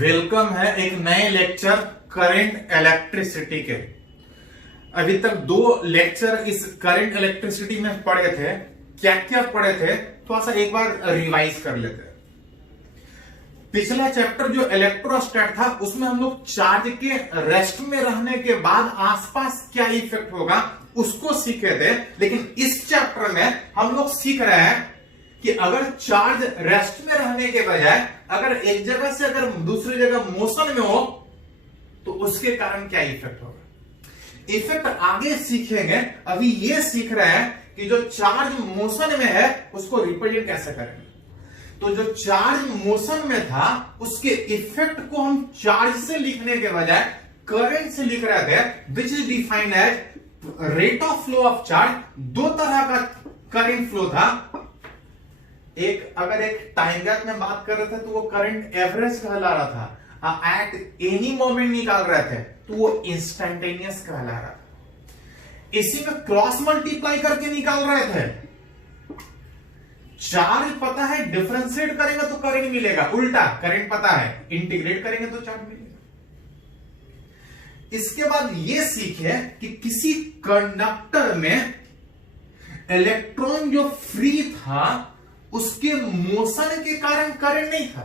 Welcome है एक नए लेक्चर करंट इलेक्ट्रिसिटी के। अभी तक दो लेक्चर इस करंट इलेक्ट्रिसिटी में पढ़े थे। क्या क्या पढ़े थे थोड़ा सा एक बार रिवाइज कर लेते हैं। पिछला चैप्टर जो इलेक्ट्रोस्टैट था उसमें हम लोग चार्ज के रेस्ट में रहने के बाद आसपास क्या इफेक्ट होगा उसको सीखे थे। लेकिन इस चैप्टर में हम लोग सीख रहे हैं कि अगर चार्ज रेस्ट में रहने के बजाय अगर एक जगह से अगर दूसरी जगह मोशन में हो तो उसके कारण क्या इफेक्ट होगा। इफेक्ट आगे सीखेंगे। अभी ये सीख रहे हैं कि जो चार्ज मोशन में है उसको रिप्रेजेंट कैसे करेंगे। तो जो चार्ज मोशन में था उसके इफेक्ट को हम चार्ज से लिखने के बजाय करंट से लिख रहे थे, which is defined as rate of flow of charge. दो तरह का करंट फ्लो था। एक अगर एक टाइम गैप में बात कर रहे थे तो वो करंट एवरेज कहला रहा था। एट एनी मोमेंट निकाल रहे थे तो वो इंस्टेंटेनियस कहला रहा था। इसी में क्रॉस मल्टीप्लाई करके निकाल रहे थे। चार्ज पता है डिफरेंशिएट करेंगे तो करंट मिलेगा, उल्टा करंट पता है इंटीग्रेट करेंगे तो चार्ज मिलेगा। इसके बाद ये सीखे कि किसी कंडक्टर में इलेक्ट्रॉन जो फ्री था उसके मोशन के कारण करंट नहीं था।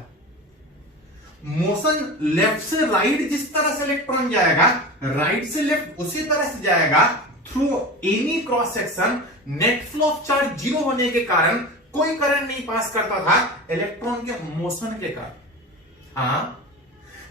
मोशन लेफ्ट से राइट जिस तरह से इलेक्ट्रॉन जाएगा राइट से लेफ्ट उसी तरह से जाएगा through any cross section. Net flow of charge zero होने के कारण कोई करंट नहीं पास करता था इलेक्ट्रॉन के मोशन के कारण। हाँ,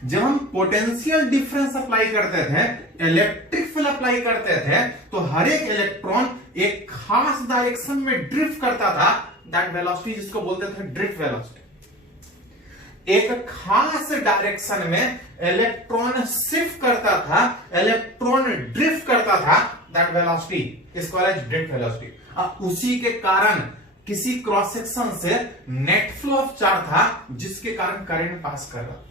जब हम पोटेंशियल डिफरेंस अप्लाई करते थे, इलेक्ट्रिक फील्ड अप्लाई करते थे तो हर एक इलेक्ट्रॉन एक खास डायरेक्शन में ड्रिफ्ट करता था। दैट वेलोसिटी जिसको बोलते थे ड्रिफ्ट वेलोसिटी। एक खास डायरेक्शन में इलेक्ट्रॉन शिफ्ट करता था, इलेक्ट्रॉन ड्रिफ्ट करता था। दैट वेलोसिटी इसको ड्रिफ्ट वेलोसिटी। उसी के कारण किसी क्रॉस सेक्शन से नेट फ्लो ऑफ चार्ज था जिसके कारण करंट पास कर रहा।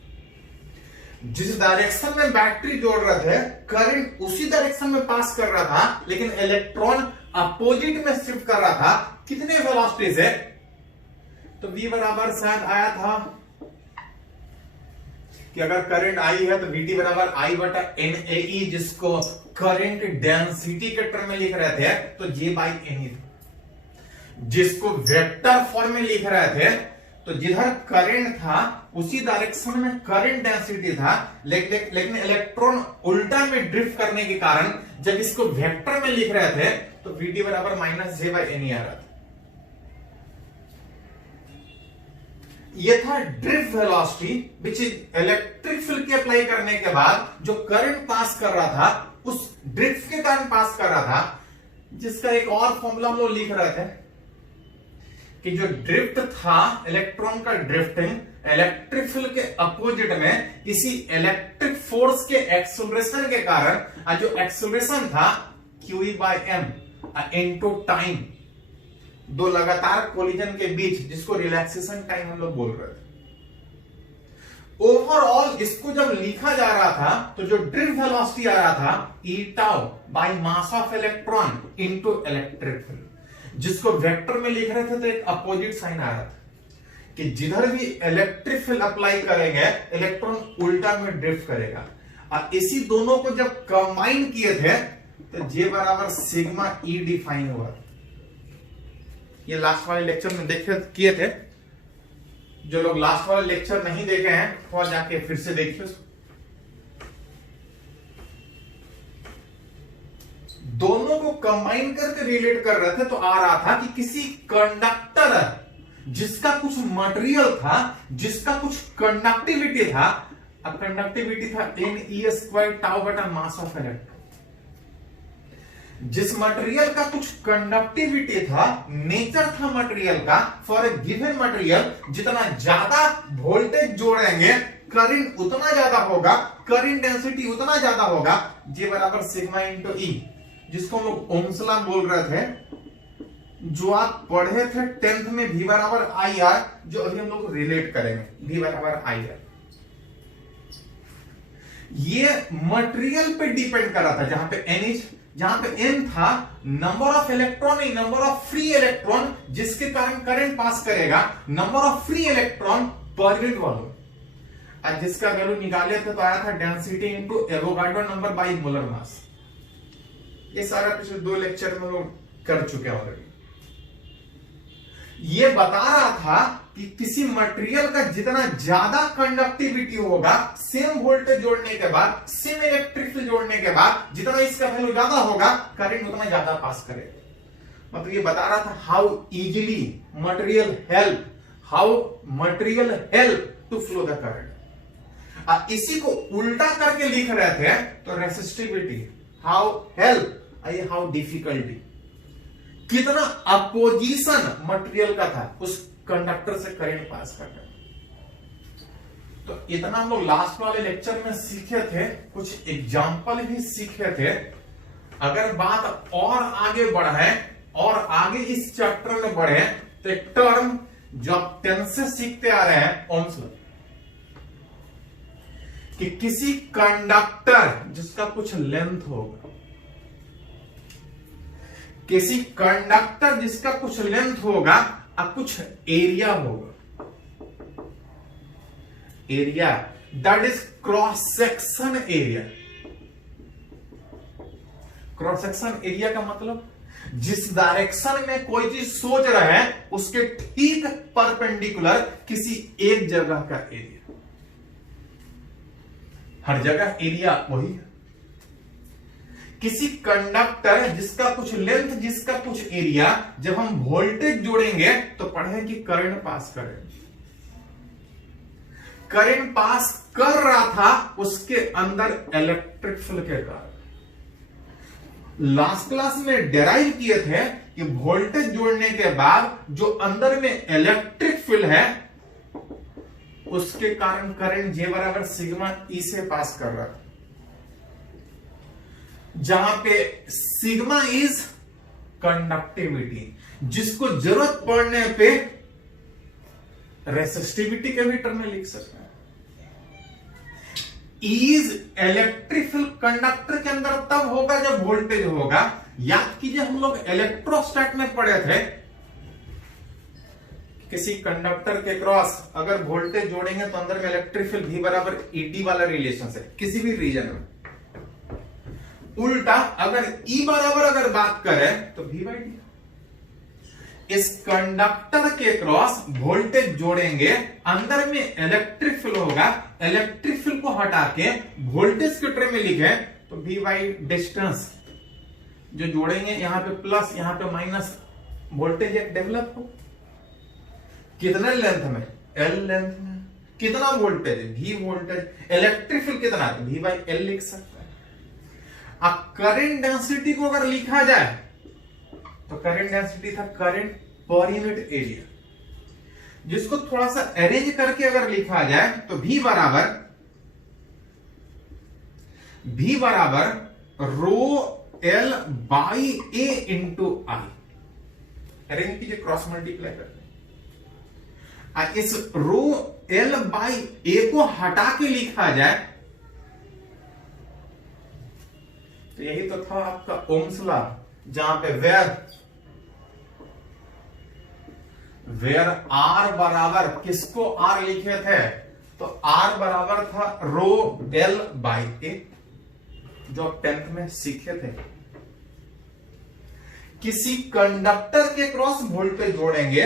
जिस डायरेक्शन में बैटरी जोड़ रहे थे करंट उसी डायरेक्शन में पास कर रहा था, लेकिन इलेक्ट्रॉन अपोजिट में शिफ्ट कर रहा था। कितने वेलोसिटी से? तो V बराबर शायद आया था कि अगर करंट I है तो VT बराबर I बटा NAE, जिसको करंट डेंसिटी के टर्म में लिख रहे थे तो J बाई NE था। जिसको वेक्टर फॉर्म में लिख रहे थे तो जिधर करंट था उसी डायरेक्शन में करंट डेंसिटी था, लेकिन इलेक्ट्रॉन उल्टा में ड्रिफ्ट करने के कारण जब इसको वेक्टर में लिख रहे थे तो VT बराबर माइनस J बाई NE आ रहा था। ये था drift velocity, which is electric field के अप्लाई करने के बाद जो करंट पास कर रहा था उस ड्रिफ्ट के कारण पास कर रहा था, जिसका एक और फॉर्मूला हम लोग लिख रहे थे कि जो ड्रिफ्ट था इलेक्ट्रॉन का ड्रिफ्टिंग इलेक्ट्रिक फील्ड के अपोजिट में इसी इलेक्ट्रिक फोर्स के एक्सेलरेशन के कारण जो एक्सेलरेशन था QE by M into time, दो लगातार कोलिजन के बीच, जिसको रिलैक्सेशन टाइम हम लोग बोल रहे थे। ओवरऑल इसको जब लिखा जा रहा था तो जो ड्रिफ्ट वेलोसिटी आ रहा था E tau by mass of electron into electric field, जिसको वेक्टर में लिख रहे थे तो एक अपोजिट साइन आ रहा था कि जिधर भी इलेक्ट्रिक फील्ड अप्लाई करेंगे इलेक्ट्रॉन उल्टा में ड्रिफ्ट करेगा। और इसी दोनों को जब कंबाइन किए थे तो J बराबर सिग्मा E डिफाइन हुआ। ये लास्ट वाले लेक्चर में देखे किए थे। जो लोग लास्ट वाले लेक्चर नहीं देखे हैं थोड़ा जाके फिर से देखिए उसको। दोनों को कंबाइन करके रिलेट कर रहे थे तो आ रहा था कि किसी कंडक्टर जिसका कुछ मटेरियल था, जिसका कुछ कंडक्टिविटी था, कंडक्टिविटी था NE स्क्वायर टाउ बटा मास ऑफ इलेक्ट्रॉन। जिस मटेरियल का कुछ कंडक्टिविटी था, नेचर था मटेरियल का, फॉर ए गिवन मटेरियल जितना ज्यादा वोल्टेज जोड़ेंगे करंट उतना ज्यादा होगा, करंट डेंसिटी उतना ज्यादा होगा। J बराबर सिग्मा इंटू E, जिसको हम लोग ओम्स लॉ बोल रहे थे, जो आप पढ़े थे 10th में V बराबर IR, जो अभी हम लोग रिलेट करेंगे V बराबर IR। ये मटेरियल पे डिपेंड कर रहा था, जहां पे NH, जहां पे N था नंबर ऑफ इलेक्ट्रॉन नहीं, नंबर ऑफ फ्री इलेक्ट्रॉन जिसके कारण करंट पास करेगा, number of free electron per unit volume. और जिसका वैल्यू निकाले थे तो आया था density into Avogadro number by molar mass. ये सारा पिछले 2 लेक्चर में लोग कर चुके हैं ऑलरेडी। ये बता रहा था कि किसी मटेरियल का जितना ज्यादा कंडक्टिविटी होगा सेम वोल्टेज जोड़ने के बाद, सेम इलेक्ट्रिक फील्ड जोड़ने के बाद, जितना इसका वैल्यू ज्यादा होगा करंट उतना ज्यादा पास करेगा। मतलब ये बता रहा था how easily material help to flow the current. इसी को उल्टा करके लिख रहे थे तो resistivity how help, how difficulty, कितना अपोजिशन मटेरियल का था उस कंडक्टर से करंट पास करना। तो इतना हम लोग लास्ट वाले लेक्चर में सीखे थे, कुछ एग्जाम्पल भी सीखे थे। अगर बात और आगे बढ़े और आगे इस चैप्टर में बढ़े तो एक टर्म जो आप 10 से सीखते आ रहे हैं ओम्स लॉ, कि किसी कंडक्टर जिसका कुछ लेंथ होगा, किसी कंडक्टर जिसका कुछ लेंथ होगा और कुछ एरिया होगा, area that is cross section area. Cross section area का मतलब जिस डायरेक्शन में कोई चीज सोच रहे हैं उसके ठीक परपेंडिकुलर किसी एक जगह का एरिया। हर जगह एरिया वही है। किसी कंडक्टर जिसका कुछ लेंथ, जिसका कुछ एरिया, जब हम वोल्टेज जोड़ेंगे तो पढ़े कि करंट पास करें। करंट पास कर रहा था उसके अंदर इलेक्ट्रिक फील्ड के कारण। लास्ट क्लास में डेराइव किए थे कि वोल्टेज जोड़ने के बाद जो अंदर में इलेक्ट्रिक फील्ड है उसके कारण करंट J बराबर सिग्मा E से पास कर रहा था, जहां पे सिग्मा इज कंडक्टिविटी, जिसको जरूरत पड़ने पे रेसिस्टिविटी के भी टर्म में लिख सकते हैं। इज इलेक्ट्रिक फील्ड कंडक्टर के अंदर तब होगा जब वोल्टेज होगा। याद कीजिए हम लोग इलेक्ट्रोस्टैट में पढ़े थे, किसी कंडक्टर के क्रॉस अगर वोल्टेज जोड़ेंगे तो अंदर में इलेक्ट्रिक फील्ड V बराबर ED वाला रिलेशन है किसी भी रीजन में। उल्टा अगर E बराबर अगर बात करें तो V बाई डी। इस कंडक्टर के क्रॉस वोल्टेज जोड़ेंगे, अंदर में इलेक्ट्रिक फील्ड होगा, इलेक्ट्रिक फील्ड को हटा के वोल्टेज के टर्म में लिखे तो V बाई डिस्टेंस जो जोड़ेंगे, यहां पे प्लस यहां पे माइनस, वोल्टेज एक डेवलप हो। कितने लेंथ में? L लेंथ में। कितना voltage? V voltage. Electric field कितना? V बाई L लिख सकते हैं। अब करंट डेंसिटी को अगर लिखा जाए तो करंट डेंसिटी था करंट पर यूनिट एरिया, जिसको थोड़ा सा अरेंज करके अगर लिखा जाए तो V बराबर रो L by A into I. Arrange कीजिए, क्रॉस मल्टीप्लाई करके। इस रो L बाई A को हटा के लिखा जाए तो यही तो था आपका ओम्स लॉ, जहां पे वेयर R बराबर, किसको R लिखे थे तो R बराबर था रो L बाई A, जो 10th में सीखे थे। किसी कंडक्टर के क्रॉस वोल्टेज जोड़ेंगे,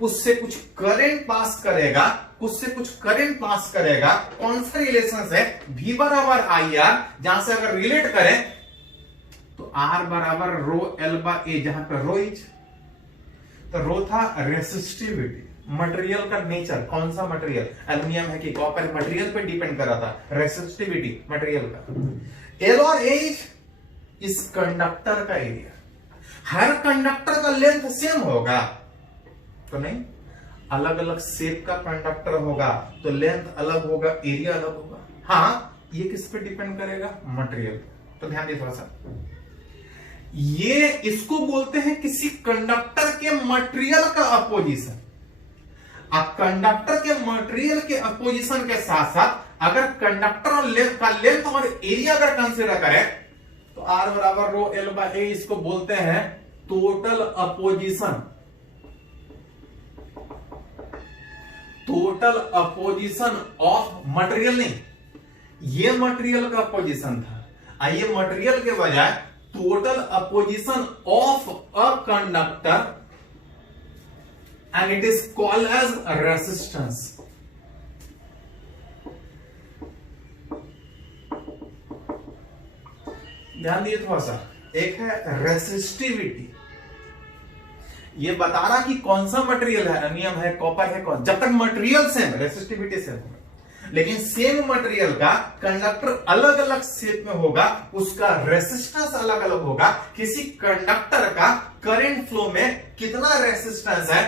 उससे कुछ करंट पास करेगा, उससे कुछ करंट पास करेगा। कौन सा रिलेशन है? V बराबर IR, जहां से अगर रिलेट करें तो R बराबर रो L बाई A, जहां पर रो इज, तो रो था रेसिस्टिविटी, मटेरियल का नेचर, कौन सा मटेरियल, एल्युमिनियम है कि कॉपर, मटेरियल पे डिपेंड कर रहा था रेसिस्टिविटी मटेरियल का। L और A इस कंडक्टर का एरिया। हर कंडक्टर का लेंथ सेम होगा तो नहीं, अलग अलग शेप का कंडक्टर होगा तो लेंथ अलग होगा, एरिया अलग होगा। हाँ, ये किस पे डिपेंड करेगा? मटेरियल। तो ध्यान दिए थोड़ा सा, ये इसको बोलते हैं किसी कंडक्टर के मटेरियल का अपोजिशन। अब कंडक्टर के मटेरियल के अपोजिशन के साथ साथ अगर कंडक्टर का लेंथ और एरिया अगर कंसीडर करें तो R बराबर रो L बाई A, इसको बोलते हैं total opposition. Total opposition of material नहीं, ये मटेरियल का अपोजिशन था, ये मटेरियल के बजाय total opposition of a conductor and it is called as resistance. ध्यान दिए थोड़ा सा, एक है रेसिस्टिविटी, ये बता रहा कि कौन सा मटेरियल है, अनियम है, कॉपर है, कौन, जब तक मटेरियल सेम, रेसिस्टिविटी सेम होगा, लेकिन सेम मटेरियल का कंडक्टर अलग अलग शेप में होगा, उसका रेसिस्टेंस अलग अलग होगा। किसी कंडक्टर का करंट फ्लो में कितना रेसिस्टेंस है,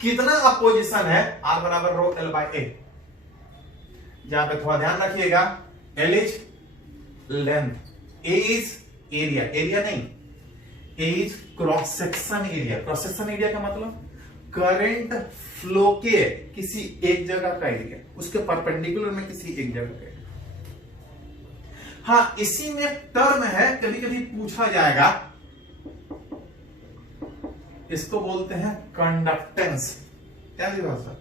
कितना अपोजिशन है, R बराबर रो L बाय A। जहां पे थोड़ा ध्यान रखिएगा, L is length, A is area, area नहीं, A is cross section area. Cross section area का मतलब करंट फ्लो के किसी एक जगह का एरिया, उसके परपेंडिकुलर में किसी एक जगह का एरिया। हाँ, इसी में टर्म है, कभी कभी पूछा जाएगा, इसको बोलते हैं कंडक्टेंस। क्या भाषा,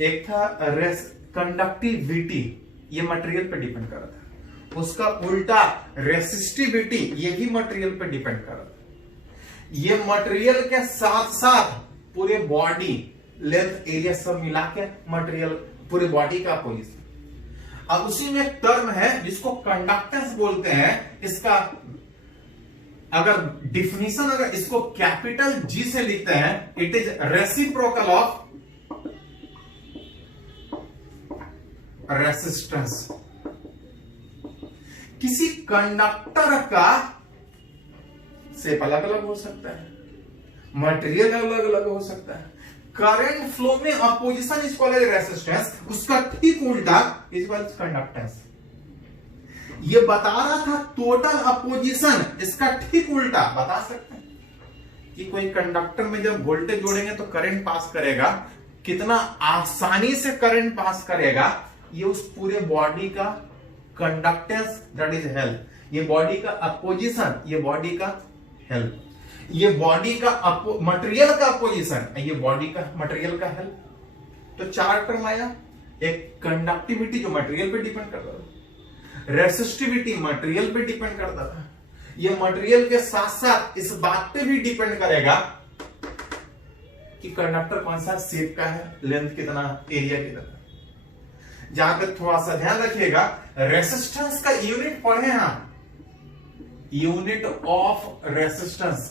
एक था कंडक्टिविटी, ये मटेरियल पे डिपेंड कर रहा था, उसका उल्टा रेसिस्टिविटी, ये भी मटेरियल पे डिपेंड कर रहा था। ये मटेरियल के साथ साथ पूरे बॉडी लेंथ एरिया सब मिला के मटेरियल पूरे बॉडी का पोजीशन। अब उसी में एक टर्म है जिसको कंडक्टेंस बोलते हैं। इसका अगर डिफिनीशन, अगर इसको कैपिटल G से लिखते हैं, it is reciprocal of resistance. किसी कंडक्टर का शेप अलग अलग हो सकता है, मटेरियल अलग अलग हो सकता है, करंट फ्लो में opposition is called as resistance, उसका ठीक उल्टा इज कॉल्ड कंडक्टेंस। ये बता रहा था टोटल अपोजिशन, इसका ठीक उल्टा बता सकते हैं कि कोई कंडक्टर में जब वोल्टेज जोड़ेंगे तो करंट पास करेगा, कितना आसानी से करंट पास करेगा, ये उस पूरे बॉडी का कंडक्टेंस, दैट इज हेल्प। ये बॉडी का अपोजिशन, ये बॉडी का हेल्प, ये बॉडी का मटेरियल का अपोजिशन, ये बॉडी का मटेरियल का हेल्प। तो चार टर्म आया, एक कंडक्टिविटी जो मटेरियल पे डिपेंड करता था, रेसिस्टिविटी मटेरियल पे डिपेंड करता था, ये मटेरियल के साथ साथ इस बात पे भी डिपेंड करेगा कि कंडक्टर कौन सा शेप का है, लेंथ कितना, एरिया कितना। जहां पे थोड़ा सा ध्यान रखिएगा, रेसिस्टेंस का यूनिट पढ़े हम, यूनिट ऑफ रेसिस्टेंस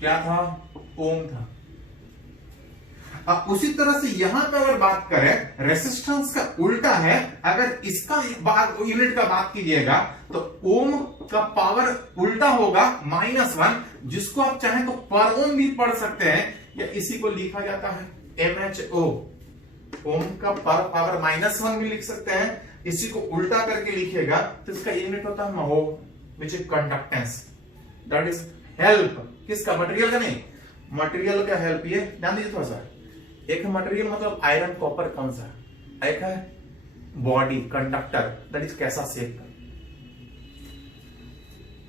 क्या था, ओम था। अब उसी तरह से यहां पे अगर बात करें, रेसिस्टेंस का उल्टा है, अगर इसका यूनिट का बात कीजिएगा तो ओम का पावर उल्टा होगा -1, जिसको आप चाहें तो पर ओम भी पढ़ सकते हैं, या इसी को लिखा जाता है MHO। ओम का पर पावर -1 भी लिख सकते हैं, इसी को उल्टा करके लिखिएगा तो इसका यूनिट होता है mho, which is conductance, that is help. किसका, मटेरियल का नहीं, मटेरियल का हेल्प। ये ध्यान दीजिए थोड़ा सा, एक मटेरियल मतलब आयरन, कॉपर, कौन सा, एक है बॉडी कंडक्टर, दैट इज कैसा शेप का।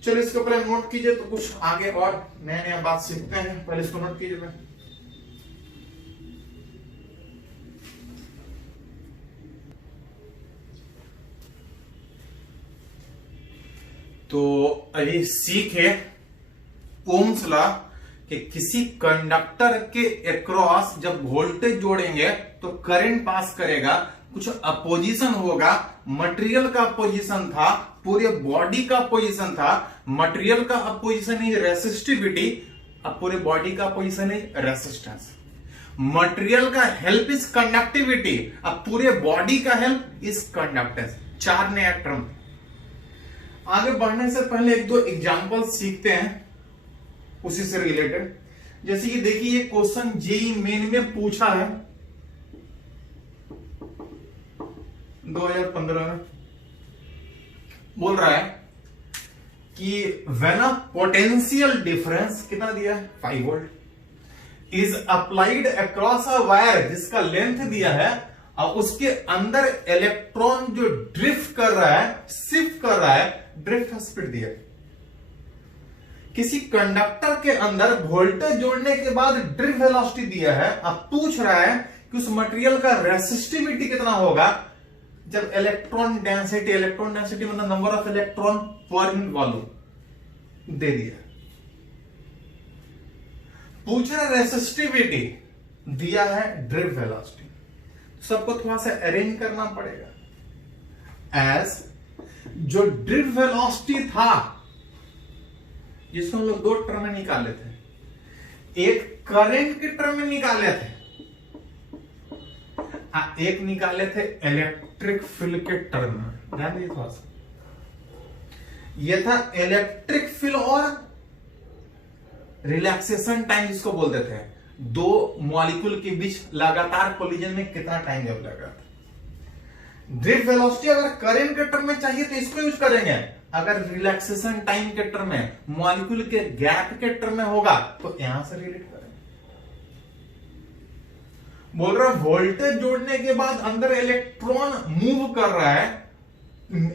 चलो इसको पहले नोट कीजिए, तो कुछ आगे और नया नया बात सीखते हैं। पहले इसको नोट कीजिए। तो अभी सीखे ओम्स लॉ कि किसी कंडक्टर के अक्रॉस जब वोल्टेज जोड़ेंगे तो करंट पास करेगा, कुछ अपोजिशन होगा, मटेरियल का अपोजिशन था, पूरे बॉडी का अपोजिशन था, मटेरियल का अपोजिशन इज रेसिस्टिविटी, अब पूरे बॉडी का अपोजिशन इज रेसिस्टेंस। मटेरियल का हेल्प इज कंडक्टिविटी, अब पूरे बॉडी का हेल्प इज कंडक्टेंस। चार नया टर्म। आगे बढ़ने से पहले एक दो एग्जांपल सीखते हैं उसी से रिलेटेड। जैसे कि देखिए, ये क्वेश्चन जेईई मेन में पूछा है 2015 में। बोल रहा है कि व्हेन अ पोटेंशियल डिफरेंस कितना दिया है 5 volt is applied across a wire, जिसका लेंथ दिया है, और उसके अंदर इलेक्ट्रॉन जो ड्रिफ्ट कर रहा है, शिफ्ट कर रहा है, ड्रिफ्ट स्पीड दिया। किसी कंडक्टर के अंदर वोल्टेज जोड़ने के बाद ड्रिफ्ट वेलोसिटी दिया है, अब पूछ रहा है कि उस मटेरियल का रेसिस्टिविटी कितना होगा जब इलेक्ट्रॉन डेंसिटी मतलब number of electron per unit volume दे दिया। पूछ रहा रेसिस्टिविटी, दिया है ड्रिफ्ट वेलोसिटी। सबको थोड़ा सा अरेंज करना पड़ेगा। एज जो ड्रिफ्ट वेलोसिटी था जिसको हम लोग दो टर्म में निकाले थे, एक करंट के टर्म में निकाले थे, एक निकाले थे इलेक्ट्रिक फील्ड के टर्म में। ध्यान दीजिए थोड़ा सा, यह था इलेक्ट्रिक फील्ड और रिलैक्सेशन टाइम जिसको बोलते थे, दो मॉलिक्यूल के बीच लगातार कोलिजन में कितना टाइम जब लगा था। ड्रिफ्ट वेलोसिटी अगर करंट के टर्म में चाहिए तो इसको यूज करेंगे, अगर रिलैक्सेशन टाइम के टर्म में, मॉलिक्यूल के गैप के टर्म में होगा तो यहां से रिलेट करेंगे। बोल रहा वोल्टेज जोड़ने के बाद अंदर इलेक्ट्रॉन मूव कर रहा है,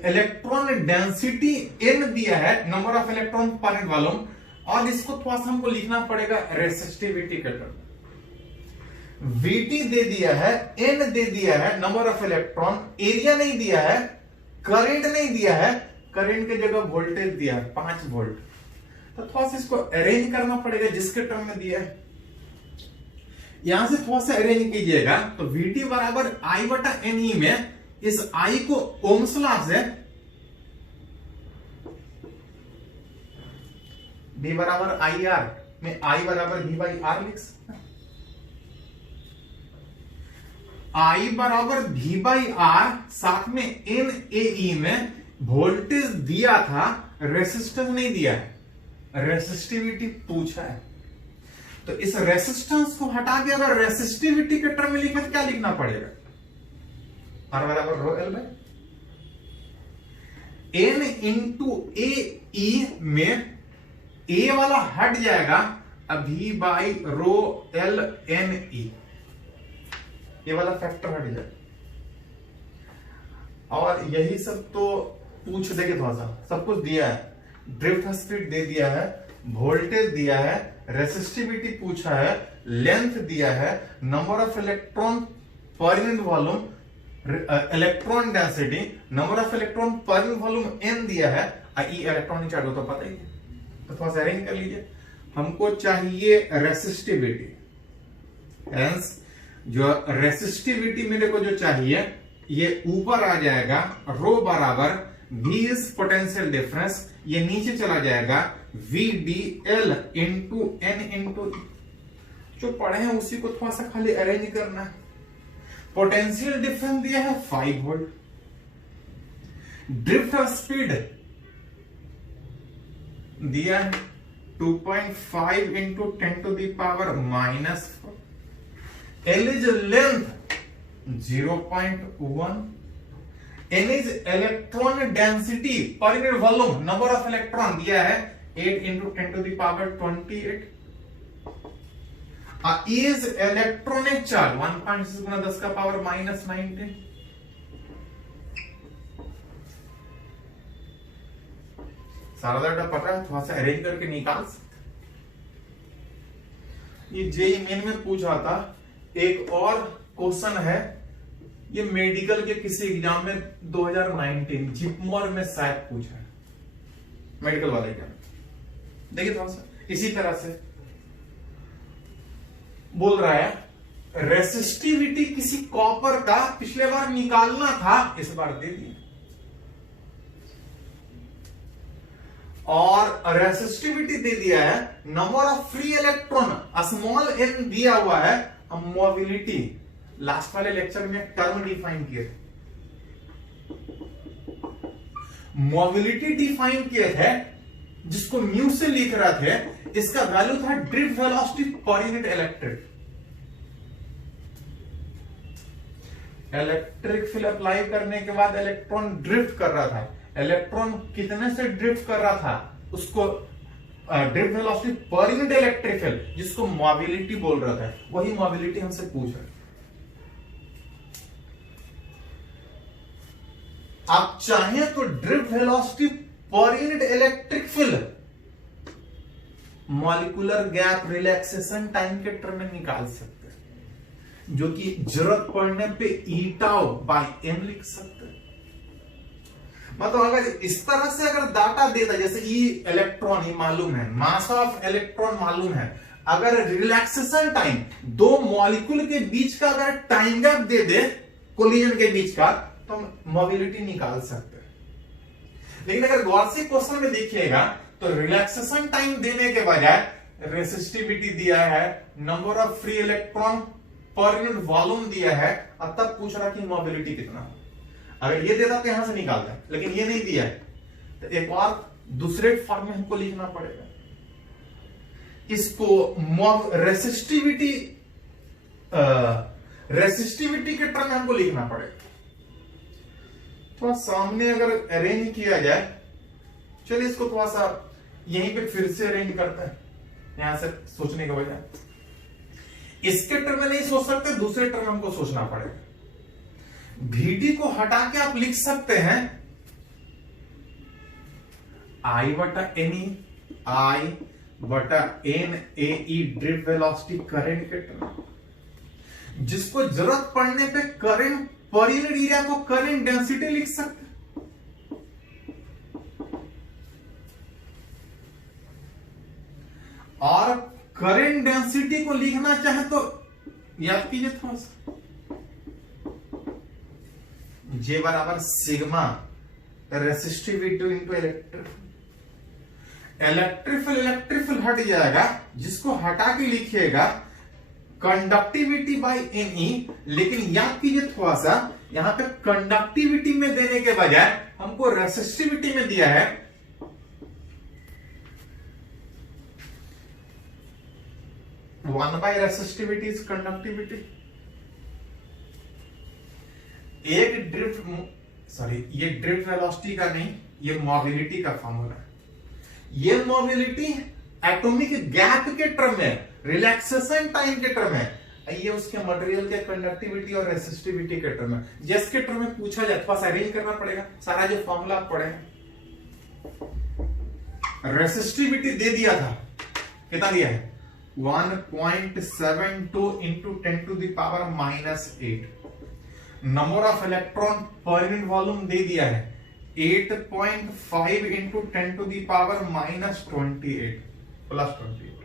इलेक्ट्रॉन डेंसिटी n दिया है, number of electron per unit volume, और इसको थोड़ा सा हमको लिखना पड़ेगा रेसिस्टिविटी के टर्म। Vt दे दिया है, n दे दिया है, नंबर ऑफ इलेक्ट्रॉन, एरिया नहीं दिया है, करंट नहीं दिया है, करंट के जगह वोल्टेज दिया है 5 वोल्ट। तो थोड़ा सा इसको अरेंज करना पड़ेगा जिसके टर्म में दिया है। यहां से थोड़ा सा अरेंज कीजिएगा तो Vt बराबर I बटा NE में इस I को ओम्स लॉ से V बराबर IR में I बराबर V बाई R लिख सकते हैं। I बराबर V बाई R, साथ में NAE में वोल्टेज दिया था, रेसिस्टेंस नहीं दिया है, रेसिस्टिविटी पूछा है। तो इस रेसिस्टेंस को हटा के अगर रेसिस्टिविटी के टर्म में लिखे तो क्या लिखना पड़ेगा? R बराबर रो L by N into AE में A वाला हट जाएगा, V by rho L NE, ये वाला फैक्टर हट जाएगा। और यही सब तो पूछ देंगे, थोड़ा सा सब कुछ दिया है, ड्रिफ्ट स्पीड दे दिया है, वोल्टेज दिया है, रेसिस्टिविटी पूछा है, लेंथ दिया है, number of electron per unit volume, electron density, number of electron per unit volume n दिया है, ई इलेक्ट्रॉनिक चार्ज हो तो पता ही है। तो थोड़ा सा अरेंज कर लीजिए। हमको चाहिए रेसिस्टिविटी, हेंस जो रेसिस्टिविटी मेरे को जो चाहिए ये ऊपर आ जाएगा, रो बराबर V इज पोटेंशियल डिफरेंस, ये नीचे चला जाएगा VDL इंटू N इंटू, जो पढ़े हैं उसी को थोड़ा सा खाली अरेंज करना है। पोटेंशियल डिफरेंस दिया है 5 वोल्ट, ड्रिफ्ट स्पीड दिया है 2.5 into 10 to the power -4, L is length 0.1, N is electron density per unit volume, number of electron दिया है 8 into 10 to the power 28, E is electronic charge 1.6 गुना 10 का पावर -19। सारा data पता है, थोड़ा सा अरेंज करके निकाल सकते। ये जेईई मेन में पूछा था। एक और क्वेश्चन है, ये मेडिकल के किसी एग्जाम में 2019 जिपमॉर में शायद पूछा है, मेडिकल वाले एग्जाम। देखिए थोड़ा सा इसी तरह से बोल रहा है, रेसिस्टिविटी किसी कॉपर का पिछले बार निकालना था, इस बार दे दिया, और रेसिस्टिविटी दे दिया है, number of free electron small n दिया हुआ है, मोबिलिटी लास्ट वाले लेक्चर में टर्म डिफाइन किए थे, मोबिलिटी डिफाइन किए थे जिसको म्यू से लिख रहा थे, इसका वैल्यू था drift velocity per unit electric. Electric field apply करने के बाद इलेक्ट्रॉन ड्रिफ्ट कर रहा था, इलेक्ट्रॉन कितने से ड्रिफ्ट कर रहा था उसको drift velocity per unit electric field, जिसको मोबिलिटी बोल रहा था, वही मोबिलिटी हमसे पूछ रहा है। आप चाहें तो drift velocity per unit electric field molecular gap relaxation time के टर्म में निकाल सकते हैं, जो कि जरूरत पड़ने पे ईटाओ बाय एम लिख सकते हैं। मतलब अगर इस तरह से अगर डाटा देता, जैसे ई इलेक्ट्रॉन ही मालूम है, मास ऑफ इलेक्ट्रॉन मालूम है, अगर रिलैक्सेशन टाइम दो मॉलिक्यूल के बीच का अगर टाइम गैप दे दे कोलिजन के बीच का, तो हम मोबिलिटी निकाल सकते हैं। लेकिन अगर गौर से क्वेश्चन में देखिएगा तो रिलैक्सेशन टाइम देने के बजाय रेसिस्टिविटी दिया है, number of free electron per unit volume दिया है, और तब पूछ रहा कि मोबिलिटी कितना। अगर ये देता तो यहां से निकालता है, लेकिन ये नहीं दिया है, तो एक और दूसरे फॉर्म में हमको लिखना पड़ेगा। इसको रेसिस्टिविटी के टर्म में हमको लिखना पड़ेगा। थोड़ा सामने अगर अरेंज किया जाए, चलिए इसको थोड़ा सा यहीं पे फिर से अरेंज करते हैं, यहां से सोचने के बजाय इसके टर्म में नहीं सोच सकते, दूसरे टर्म में हमको सोचना पड़ेगा। VD को हटा के आप लिख सकते हैं I बटा NE, I बटा NAE ड्रिफ्ट वेलोसिटी करंट के टर्म, जिसको जरूरत पड़ने पे करंट पर यूनिट एरिया को करंट डेंसिटी लिख सकते हैं। और करंट डेंसिटी को लिखना चाहे तो याद कीजिए थोड़ा सा, J बराबर सिग्मा रेसिस्टिविटी इंटू इलेक्ट्रिफिल हट जाएगा, जिसको हटा के लिखिएगा कंडक्टिविटी बाय NE। लेकिन याद कीजिए थोड़ा सा, यहां पे कंडक्टिविटी में देने के बजाय हमको रेसिस्टिविटी में दिया है। One by resistivity is conductivity. एक ये ड्रिफ्ट वेलोसिटी का नहीं, ये मोबिलिटी का फॉर्मूला है। ये मोबिलिटी एटॉमिक गैप के टर्म में, रिलैक्सेशन टाइम के टर्म में, ये उसके मटेरियल के कंडक्टिविटी और रेसिस्टिविटी के टर्म में, जिसके टर्म में पूछा जाए थोड़ा सा अरेंज करना पड़ेगा। सारा जो फॉर्मूला आप पढ़े, रेसिस्टिविटी दे दिया था, कितना दिया है 1.72 into 10 to the power -8। Number of electron per unit volume दे दिया है 8.5 into 10 to the power -28 plus 28।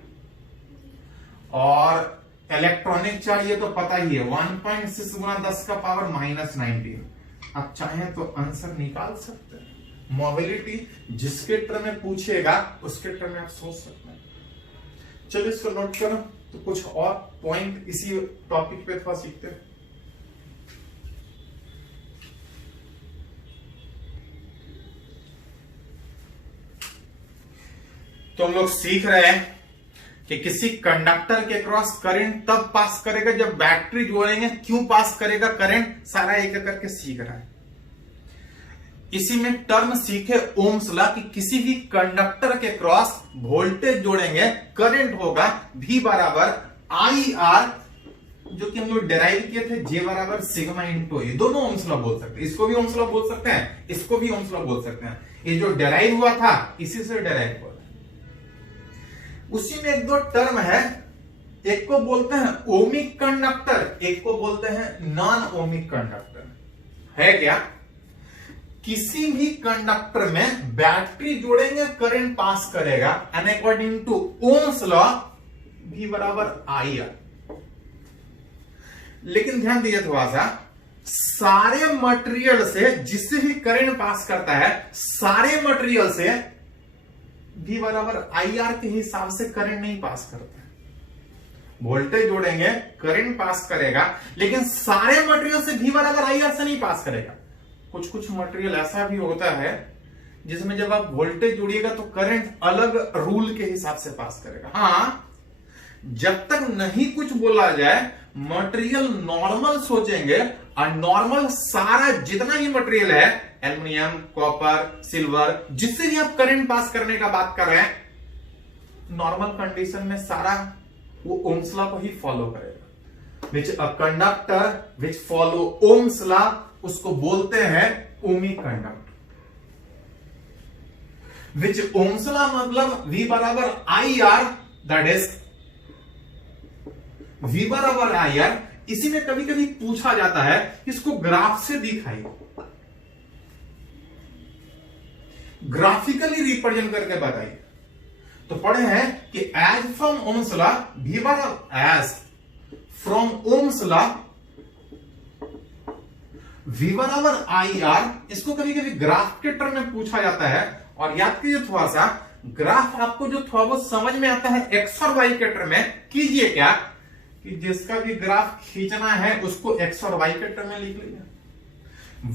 और इलेक्ट्रॉनिक चार्ज ये तो पता ही है 1.6 गुना 10 का पावर -19। आप चाहें तो आंसर निकाल सकते हैं। मोबिलिटी जिसके टर्म में पूछेगा उसके टर्म में आप सोच सकते हैं। चलिए इसको नोट करो, तो कुछ और पॉइंट इसी टॉपिक पे थोड़ा सीखते हैं। तो हम लोग सीख रहे हैं कि किसी कंडक्टर के क्रॉस करंट तब पास करेगा जब बैटरी जोड़ेंगे, क्यों पास करेगा करंट, सारा एक एक करके सीख रहा है। इसी में टर्म सीखे ओम्स लॉ कि किसी भी कंडक्टर के क्रॉस वोल्टेज जोड़ेंगे, करंट होगा V बराबर IR, जो कि हम लोग डेराइव किए थे J बराबर सिग्मा इंटू ए। दोनों ओम्स लॉ बोल सकते हैं, इसको भी ओम्स लॉ बोल सकते हैं, इसको भी ओम्स लॉ बोल सकते हैं। ये जो डेराइव हुआ था इसी से डेराइव हुआ था। उसी में एक दो टर्म है, एक को बोलते हैं ओमिक कंडक्टर, एक को बोलते हैं नॉन ओमिक कंडक्टर। है क्या, किसी भी कंडक्टर में बैटरी जोड़ेंगे करंट पास करेगा, and according to Ohm's law V बराबर IR। लेकिन ध्यान दीजिए थोड़ा सा, सारे मटेरियल से जिससे भी करंट पास करता है, सारे मटेरियल से V बराबर IR के हिसाब से करंट नहीं पास करता है। वोल्टेज जोड़ेंगे करंट पास करेगा, लेकिन सारे मटेरियल से V बराबर IR से नहीं पास करेगा। कुछ कुछ मटेरियल ऐसा भी होता है जिसमें जब आप वोल्टेज जोड़िएगा तो करंट अलग रूल के हिसाब से पास करेगा। हाँ, जब तक नहीं कुछ बोला जाए मटेरियल नॉर्मल सोचेंगे, और नॉर्मल सारा जितना भी मटेरियल है, एल्युमिनियम, कॉपर, सिल्वर, जिससे भी आप करंट पास करने का बात कर रहे हैं, नॉर्मल कंडीशन में सारा वो ओम्स लॉ को ही फॉलो करेगा। Which a conductor which follow ohm's law, उसको बोलते हैं ohmic conductor. Which ohm's law मतलब V बराबर IR, दैट इज V बराबर IR। इसी में कभी कभी पूछा जाता है इसको ग्राफ से दिखाइए, ग्राफिकली रिप्रेजेंट करके बताइए। तो पढ़े हैं कि as from Ohm's law V बराबर as from Ohm's law V बराबर IR, इसको कभी कभी ग्राफ के टर्म में पूछा जाता है। और याद कीजिए थोड़ा सा, ग्राफ आपको जो थोड़ा बहुत समझ में आता है एक्स और वाई के टर्म में, कीजिए क्या कि जिसका भी ग्राफ खींचना है उसको एक्स और वाई के टर्म में लिख लीजिए।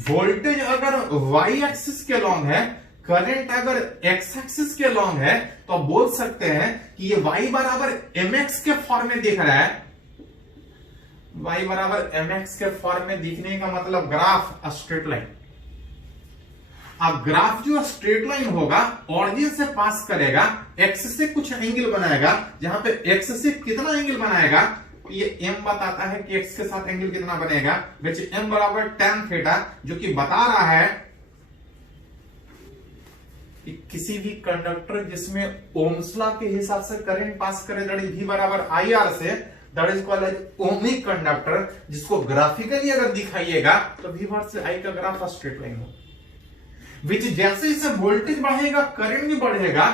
वोल्टेज अगर वाई एक्सिस के लॉन्ग है, करंट अगर एक्स एक्सिस के लॉन्ग है, तो आप बोल सकते हैं कि ये y बराबर mx के फॉर्म में दिख रहा है। y बराबर mx के फॉर्म में दिखने का मतलब ग्राफ स्ट्रेट लाइन। अब ग्राफ जो स्ट्रेट लाइन होगा ऑरिजिन से पास करेगा, x से कुछ एंगल बनाएगा, जहां पे x से कितना एंगल बनाएगा ये m बताता है कि x के साथ एंगल कितना बनेगा, विच m बराबर tan थीटा, जो कि बता रहा है कि किसी भी कंडक्टर जिसमें ओम्स लॉ के हिसाब से करंट पास करे, दैट इज V बराबर IR से, that is called as ohmic conductor, जिसको ग्राफिकली अगर दिखाइएगा तो V वर्सेस I का ग्राफ स्ट्रेट लाइन होगा। विच जैसे जैसे वोल्टेज बढ़ेगा करंट भी बढ़ेगा।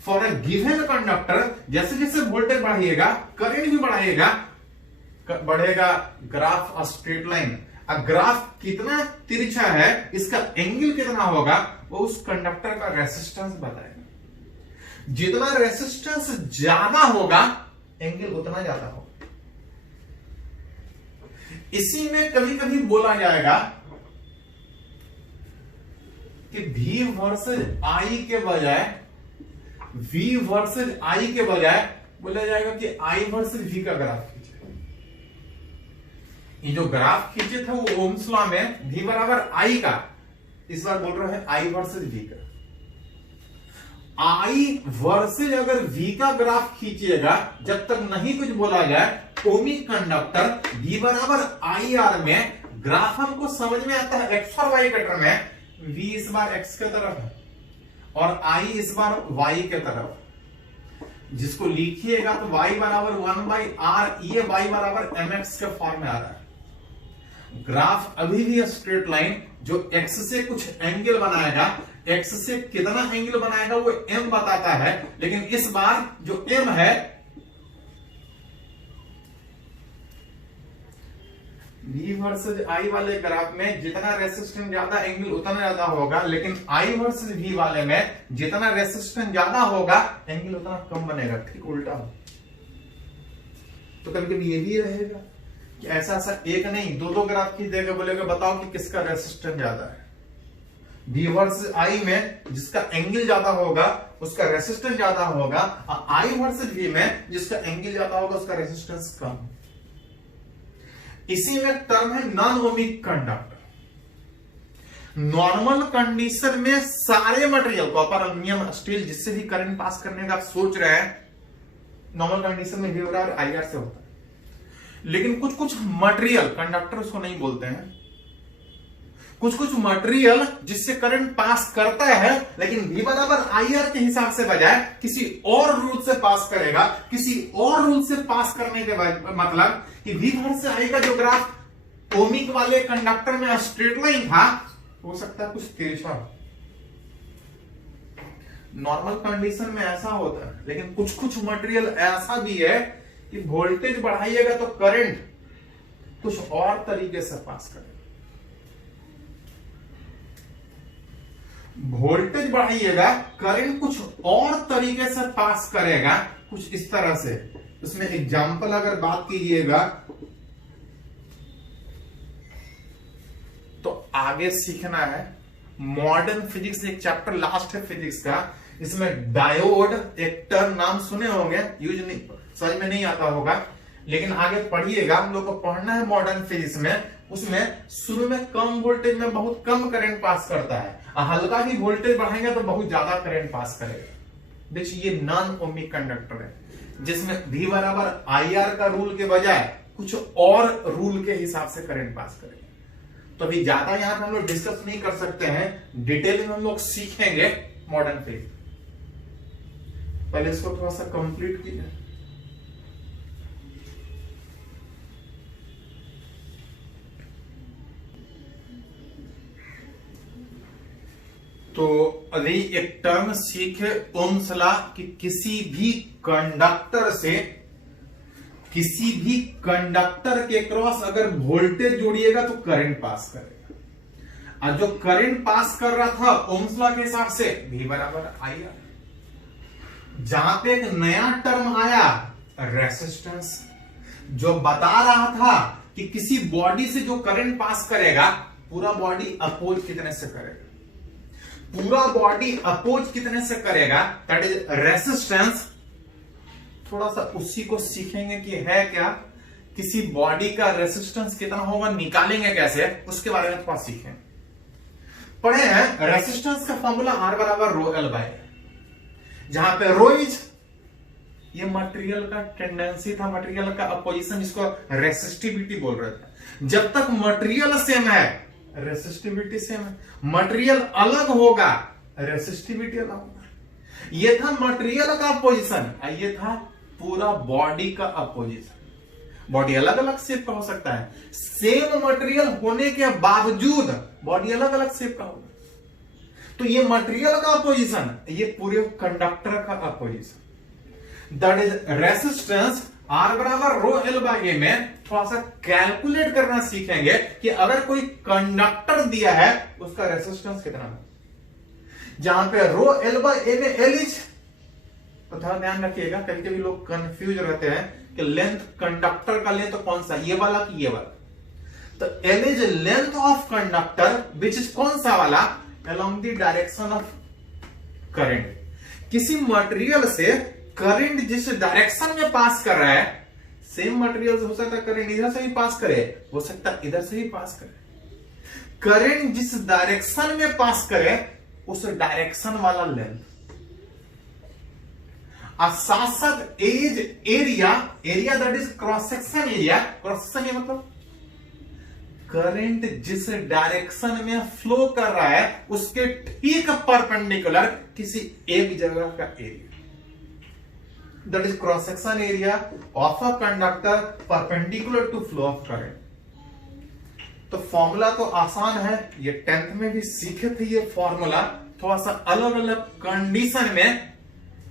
फॉर अ गिवन कंडक्टर जैसे जैसे वोल्टेज बढ़ेगा करंट भी बढ़ेगा, ग्राफ स्ट्रेट लाइन। अब ग्राफ कितना तिरछा है, इसका एंगल कितना होगा, वो उस कंडक्टर का रेसिस्टेंस बताएगा। जितना रेसिस्टेंस ज्यादा होगा एंगल उतना ज्यादा होगा। इसी में कभी कभी बोला जाएगा कि V वर्सेस I के बजाय, V वर्सेस I के बजाय बोला जाएगा कि I वर्सेस V का ग्राफ खींचे। ये जो ग्राफ खींचे थे वो ओम्स लॉ में V बराबर I का, इस बार बोल रहे हैं I वर्सेस V का। I वर्सेस अगर V का ग्राफ खींचिएगा, जब तक नहीं कुछ बोला जाए, ओमिक कंडक्टर V बराबर IR में ग्राफ हमको समझ में आता है एक्स और वाई के टर्म में। V इस बार x के तरफ है और I इस बार y के तरफ, जिसको लिखिएगा तो y बराबर 1/r, ये y बराबर mx के फॉर्म में आ रहा है। ग्राफ अभी भी स्ट्रेट लाइन, जो x से कुछ एंगल बनाएगा, x से कितना एंगल बनाएगा वो m बताता है, लेकिन इस बार जो m है V वर्सेस I वाले ग्राफ में जितना रेसिस्टेंस ज्यादा एंगल उतना ज्यादा होगा, लेकिन I वर्सेस V वाले में जितना रेसिस्टेंस ज्यादा होगा एंगल उतना कम बनेगा। ठीक उल्टा हो। तो कभी कभी ये भी रहेगा कि ऐसा ऐसा एक नहीं दो ग्राफ खींच देगा, बोलेगा बताओ कि किसका रेसिस्टेंस ज्यादा है। V वर्सेस I में जिसका एंगल ज्यादा होगा उसका रेसिस्टेंस ज्यादा होगा, और I वर्सेस V में जिसका एंगल ज्यादा होगा उसका रेसिस्टेंस कम। इसी में टर्म है non ohmic conductor. Normal condition में सारे मटेरियल, कॉपर, एल्युमिनियम, स्टील, जिससे भी करंट पास करने का आप सोच रहे हैं, नॉर्मल कंडीशन में V बराबर IR से होता है। लेकिन कुछ कुछ मटेरियल, कंडक्टर उसको नहीं बोलते हैं, कुछ कुछ मटेरियल जिससे करंट पास करता है, लेकिन V बराबर IR के हिसाब से बजाय किसी और रूल से पास करेगा। किसी और रूल से पास करने के मतलब कि V वर्सेस I का जो ग्राफ ओमिक वाले कंडक्टर में स्ट्रेट लाइन था, हो सकता है कुछ तिरछा हो। नॉर्मल कंडीशन में ऐसा होता है, लेकिन कुछ कुछ मटेरियल ऐसा भी है कि वोल्टेज बढ़ाइएगा तो करंट कुछ और तरीके से पास करेगा। वोल्टेज बढ़ाइएगा करंट कुछ और तरीके से पास करेगा, कुछ इस तरह से। उसमें एग्जाम्पल अगर बात कीजिएगा तो आगे सीखना है। मॉडर्न फिजिक्स एक चैप्टर लास्ट है फिजिक्स का, इसमें डायोड एक टर्म नाम सुने होंगे, यूज नहीं समझ में नहीं आता होगा, लेकिन आगे पढ़िएगा, हम लोग को पढ़ना है मॉडर्न फिजिक्स में। उसमें शुरू में कम वोल्टेज में बहुत कम करंट पास करता है, हल्का भी वोल्टेज बढ़ाएंगे तो बहुत ज्यादा करंट पास करेगा। देखिए ये नॉन ओमिक कंडक्टर है, जिसमें V बराबर IR का रूल के बजाय कुछ और रूल के हिसाब से करंट पास करेगा। तो अभी ज्यादा यहां हम लोग डिस्कस नहीं कर सकते हैं, डिटेल में हम लोग सीखेंगे मॉडर्न फिजिक्स। पहले इसको थोड़ा सा कंप्लीट कीजिए। तो अभी एक टर्म सीखे ओम्स लॉ कि किसी भी कंडक्टर के क्रॉस अगर वोल्टेज जोड़िएगा तो करंट पास करेगा। और जो करंट पास कर रहा था ओम्स लॉ के हिसाब से V बराबर I R। जहां पे एक नया टर्म आया रेसिस्टेंस, जो बता रहा था कि किसी बॉडी से जो करंट पास करेगा पूरा बॉडी अपोज कितने से करेगा, पूरा बॉडी अपोज कितने से करेगा, दैट इज रेसिस्टेंस। थोड़ा सा उसी को सीखेंगे कि है क्या, किसी बॉडी का रेसिस्टेंस कितना होगा निकालेंगे कैसे, उसके बारे में थोड़ा सीखें। पढ़े हैं रेसिस्टेंस का फॉर्मूला R बराबर रो एल बाय, जहां पे रो इज ये मटेरियल का टेंडेंसी था, मटेरियल का अपोजिशन, इसको रेसिस्टिविटी बोल रहे थे। जब तक मटेरियल सेम है रेसिस्टिविटी सेम है, मटेरियल अलग होगा रेसिस्टिविटी अलग होगा। ये था मटेरियल का अपोजिशन, ये था पूरा बॉडी का अपोजिशन। बॉडी अलग अलग शेप का हो सकता है, सेम मटेरियल होने के बावजूद बॉडी अलग अलग शेप का होगा। तो ये मटेरियल का अपोजिशन, ये पूरे कंडक्टर का opposition, that is resistance. R बराबर रो एल बाय ए में थोड़ा सा कैलकुलेट करना सीखेंगे कि अगर कोई कंडक्टर दिया है उसका रेसिस्टेंस कितना है। जहां पे रो एल बाय ए में एल इज, तो थोड़ा ध्यान रखिएगा, कभी कभी लोग कंफ्यूज रहते हैं कि लेंथ कंडक्टर का लेंथ तो कौन सा, ये वाला कि ये वाला। तो L is length of conductor which is कौन सा वाला, along the direction of current. किसी मटेरियल से करंट जिस डायरेक्शन में पास कर रहा है, सेम मटेरियल हो सकता है करंट इधर से भी पास करे, हो सकता है इधर से भी पास करे। करंट जिस डायरेक्शन में पास करे उस डायरेक्शन वाला लेंथ, और साथ साथ as area, area that is cross section area. Cross section मतलब करंट जिस डायरेक्शन में फ्लो कर रहा है उसके ठीक परपेंडिकुलर किसी एक जगह का area, that is cross section area of a conductor perpendicular to flow of current. तो फॉर्मूला तो आसान है, ये 10th में भी सीखे थे ये फॉर्मूला। थोड़ा सा अलग अलग कंडीशन में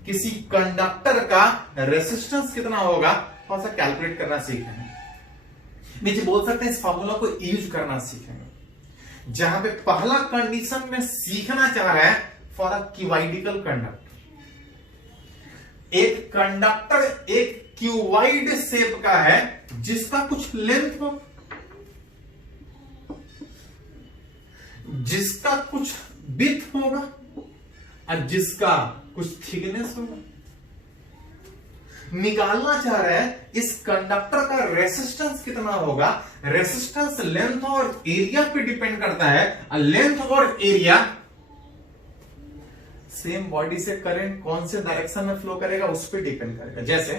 किसी कंडक्टर का रेसिस्टेंस कितना होगा थोड़ा सा कैलकुलेट करना सीखेंगे। नीचे बोल सकते हैं इस फॉर्मूला को यूज करना सीखेंगे। जहां पे पहला कंडीशन में सीखना चाह रहा है फॉर अ क्यूबाइडिकल कंडक्टर, एक कंडक्टर एक क्यूबाइड शेप का है जिसका कुछ लेंथ हो, जिसका कुछ विड्थ होगा और जिसका कुछ थिकनेस होगा। निकालना चाह रहे हैं इस कंडक्टर का रेसिस्टेंस कितना होगा। रेसिस्टेंस लेंथ और एरिया पे डिपेंड करता है, और लेंथ और एरिया सेम बॉडी से करंट कौन से डायरेक्शन में फ्लो करेगा उस पर डिपेंड करेगा। जैसे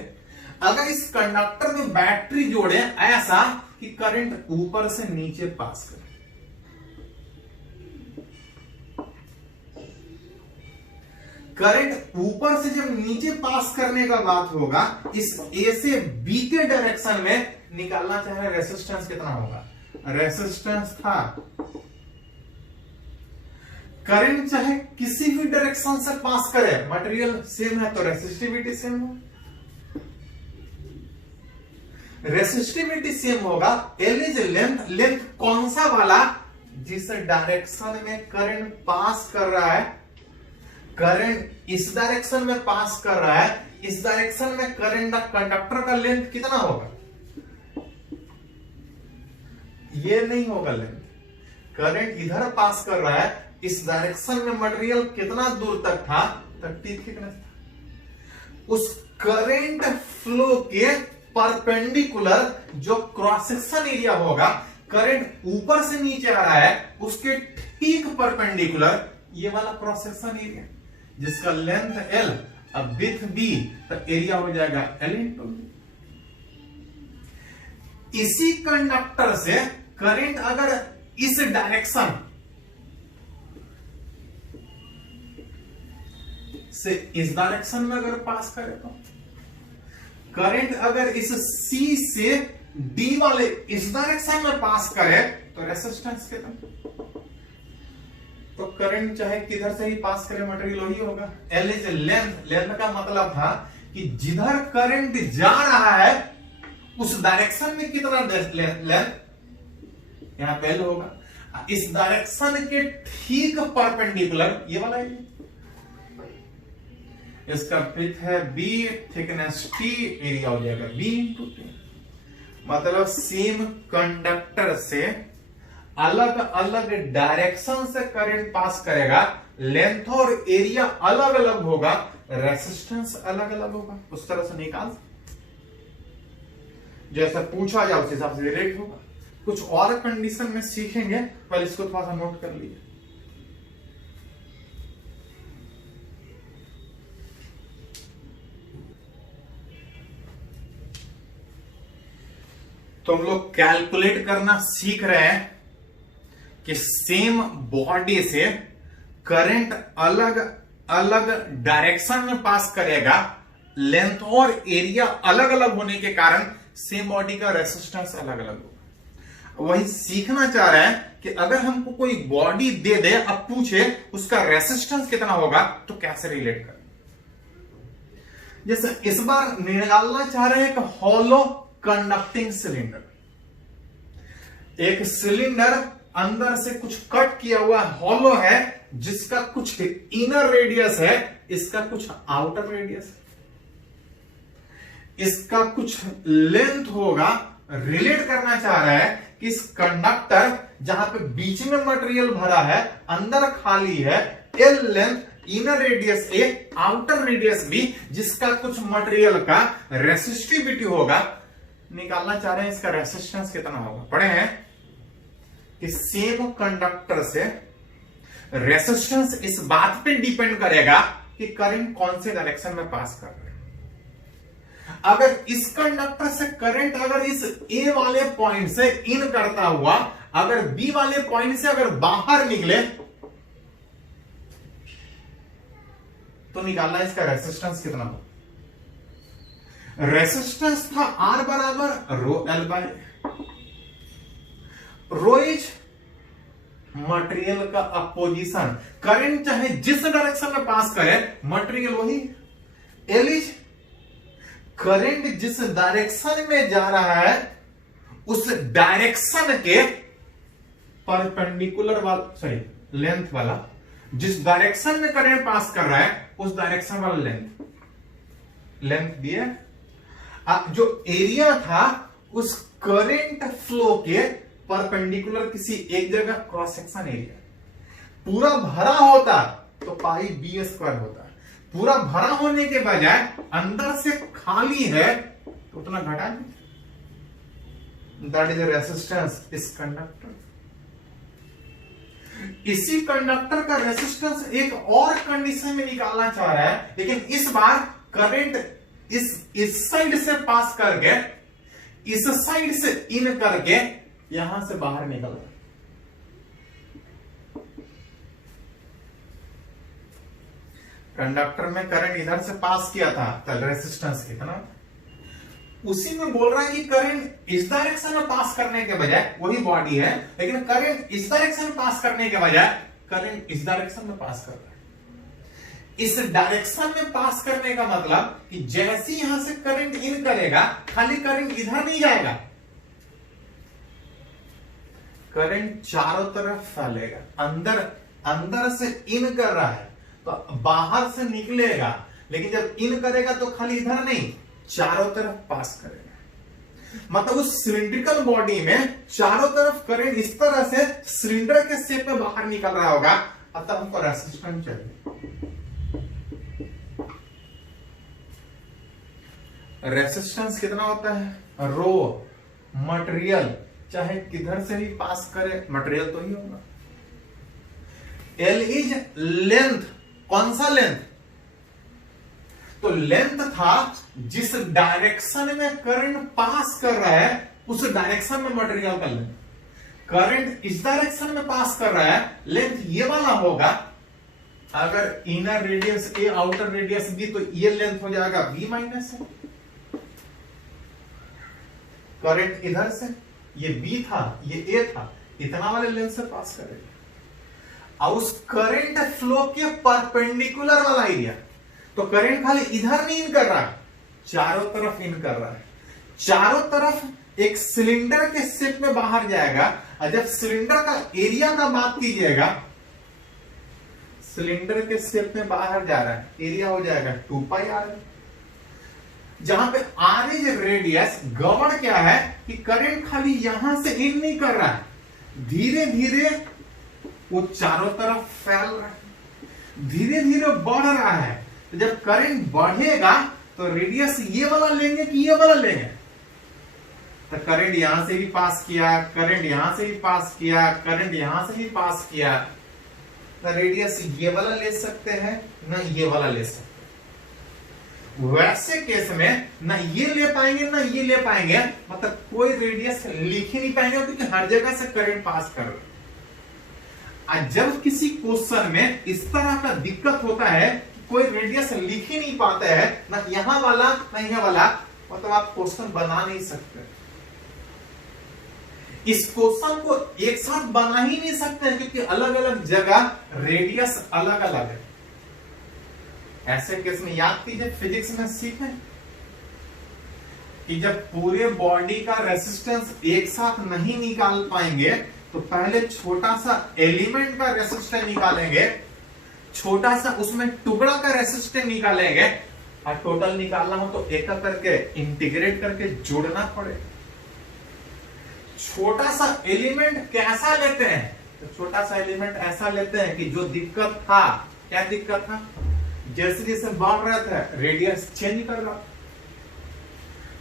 अगर इस कंडक्टर में बैटरी जोड़े ऐसा कि करंट ऊपर से नीचे पास करे, करंट ऊपर से जब नीचे पास करने का बात होगा, इस ए से बी के डायरेक्शन में निकालना चाहे रेसिस्टेंस कितना होगा। रेसिस्टेंस था, करंट चाहे किसी भी डायरेक्शन से पास करे, मटेरियल सेम है तो रेसिस्टिविटी सेम हो, रेसिस्टिविटी सेम होगा। एल इज लेंथ, लेंथ कौन सा वाला, जिस डायरेक्शन में करंट पास कर रहा है। करंट इस डायरेक्शन में पास कर रहा है, इस डायरेक्शन में करंट कंडक्टर का लेंथ कितना होगा, ये नहीं होगा लेंथ। करंट इधर पास कर रहा है, इस डायरेक्शन में मटेरियल कितना दूर तक था, 30 थिकनेस था। उस करंट फ्लो के परपेंडिकुलर जो क्रॉस सेक्शन एरिया होगा, करंट ऊपर से नीचे आ रहा है उसके ठीक परपेंडिकुलर ये वाला क्रॉस सेक्शन एरिया, जिसका लेंथ L अब विड्थ B, तो एरिया हो जाएगा L इंटू B। इसी कंडक्टर से करंट अगर इस डायरेक्शन से इस डायरेक्शन में अगर पास करे तो करंट अगर इस C से D वाले इस डायरेक्शन में पास करे तो रेसिस्टेंस कितना? तो करंट चाहे किधर से ही पास करे मटेरियल वही होगा। L is length. लेंथ का मतलब था कि जिधर करंट जा रहा है उस डायरेक्शन में कितना लेंथ, यहां पे L होगा। इस डायरेक्शन के ठीक परपेंडिकुलर ये वाला है, इसका विड्थ है B, थिकनेस T, एरिया हो जाएगा B इंटू T। मतलब सेम कंडक्टर से अलग अलग डायरेक्शन से करंट पास करेगा, लेंथ और एरिया अलग अलग होगा, रेसिस्टेंस अलग अलग होगा। उस तरह से निकाल, जैसा पूछा जाए उस हिसाब से रिलेट होगा। कुछ और कंडीशन में सीखेंगे, पहले इसको थोड़ा सा नोट कर लीजिए। तो हम लोग कैलकुलेट करना सीख रहे हैं कि सेम बॉडी से करंट अलग अलग डायरेक्शन में पास करेगा, लेंथ और एरिया अलग अलग होने के कारण सेम बॉडी का रेसिस्टेंस अलग अलग होगा। वही सीखना चाह रहे हैं कि अगर हमको कोई बॉडी दे दे, अब पूछे उसका रेसिस्टेंस कितना होगा, तो कैसे रिलेट करें। जैसे इस बार निकालना चाह रहे हैं एक हॉलो कंडक्टिंग सिलेंडर, एक सिलेंडर अंदर से कुछ कट किया हुआ हॉलो है, जिसका कुछ इनर रेडियस है, इसका कुछ आउटर रेडियस है, इसका कुछ लेंथ होगा। रिलेट करना चाह रहा है कि इस कंडक्टर जहां पे बीच में मटेरियल भरा है, अंदर खाली है, एल लेंथ, इनर रेडियस ए, आउटर रेडियस बी, जिसका कुछ मटेरियल का रेसिस्टिविटी होगा, निकालना चाह रहे हैं इसका रेसिस्टेंस कितना होगा। पढ़े हैं कि सेम कंडक्टर से रेसिस्टेंस इस बात पे डिपेंड करेगा कि करंट कौन से डायरेक्शन में पास कर रहे हैं। अगर इस कंडक्टर से करंट अगर इस ए वाले पॉइंट से इन करता हुआ अगर बी वाले पॉइंट से अगर बाहर निकले तो निकालना इसका रेसिस्टेंस कितना होगा। रेसिस्टेंस था R बराबर rho L by. Rho is material का अपोजिशन, करंट चाहे जिस डायरेक्शन में पास करे मटेरियल वही। एल इज करंट जिस डायरेक्शन में जा रहा है उस डायरेक्शन के परपेंडिकुलर वाला, सॉरी लेंथ वाला, जिस डायरेक्शन में करंट पास कर रहा है उस डायरेक्शन वाला लेंथ दिए। जो एरिया था उस करंट फ्लो के परपेंडिकुलर किसी एक जगह क्रॉस सेक्शन एरिया, पूरा भरा होता तो पाई बी स्क्वायर होता, पूरा भरा होने के बजाय अंदर से खाली है तो उतना घटा नहीं। दैट इज रेसिस्टेंस इस कंडक्टर। इसी कंडक्टर का रेसिस्टेंस एक और कंडीशन में निकालना चाह रहा है, लेकिन इस बार करंट इस साइड से पास करके इस साइड से इन करके यहां से बाहर निकल रहा। कंडक्टर में करंट इधर से पास किया था तो रेसिस्टेंस कितना, उसी में बोल रहा है कि करंट इस डायरेक्शन में पास करने के बजाय, वही बॉडी है लेकिन करंट इस डायरेक्शन में पास करने के बजाय करंट इस डायरेक्शन में पास कर रहा है। इस डायरेक्शन में पास करने का मतलब कि जैसे यहां से करंट इन करेगा, खाली करंट इधर नहीं जाएगा, करंट चारों तरफ फैलेगा। अंदर से इन कर रहा है तो बाहर से निकलेगा, लेकिन जब इन करेगा तो खाली इधर नहीं, चारों तरफ पास करेगा। मतलब उस सिलिंड्रिकल बॉडी में चारों तरफ करंट इस तरह से सिलेंडर के शेप में बाहर निकल रहा होगा, अतः हमको रेसिस्टेंस चाहिए। रेसिस्टेंस कितना होता है, रो, मटेरियल चाहे किधर से भी पास करे मटेरियल तो ही होगा। एल इज लेंथ, कौन सा लेंथ, तो लेंथ था जिस डायरेक्शन में करंट पास कर रहा है उस डायरेक्शन में मटेरियल का लेंथ। करंट इस डायरेक्शन में पास कर रहा है, लेंथ ये वाला होगा, अगर इनर रेडियस ए आउटर रेडियस बी, तो ये लेंथ हो जाएगा बी माइनस है। करंट इधर से, ये बी था ये ए था, इतना वाले लेंथ से पास करेगा। और उस करंट फ्लो के परपेंडिकुलर वाला एरिया, तो करंट खाली इधर नहीं इन कर रहा है, चारों तरफ इन कर रहा है। चारों तरफ एक सिलेंडर के शेप में बाहर जाएगा। और जब सिलेंडर का एरिया का बात कीजिएगा, सिलेंडर के शेप में बाहर जा रहा है, एरिया हो जाएगा 2 पाई आर। जहां पे आर इज रेडियस, गवर्न क्या है कि करंट खाली यहां से इन नहीं कर रहा है, धीरे धीरे वो चारों तरफ फैल रहा है, धीरे धीरे बढ़ रहा है। तो जब करंट बढ़ेगा तो रेडियस ये वाला लेंगे कि ये वाला लेंगे? तो करंट यहां से भी पास किया, करंट यहां से भी पास किया, करंट यहां से भी पास किया, तो रेडियस ये वाला ले सकते हैं ना ये वाला ले सकते हैं। वैसे केस में ना ये ले पाएंगे ना ये ले पाएंगे, मतलब कोई रेडियस लिख ही नहीं पाएंगे, क्योंकि हर जगह से करंट पास कर रहे। जब किसी क्वेश्चन में इस तरह का दिक्कत होता है, कोई रेडियस लिख ही नहीं पाता है, ना यहां वाला ना यहां वाला, मतलब आप क्वेश्चन बना नहीं सकते। इस क्वेश्चन को एक साथ बना ही नहीं सकते, क्योंकि अलग अलग जगह रेडियस अलग अलग है। ऐसे केस में याद कीजिए, फिजिक्स में सीखे कि जब पूरे बॉडी का रेसिस्टेंस एक साथ नहीं निकाल पाएंगे, तो पहले छोटा सा एलिमेंट का रेसिस्टेंस निकालेंगे, छोटा सा उसमें टुकड़ा का रेसिस्टेंस निकालेंगे, और टोटल निकालना हो तो एक करके इंटीग्रेट करके जोड़ना पड़े। छोटा सा एलिमेंट कैसा लेते हैं? तो छोटा सा एलिमेंट ऐसा लेते हैं कि जो दिक्कत था, क्या दिक्कत था? जैसे जैसे बढ़ रहा था रेडियस चेंज कर रहा।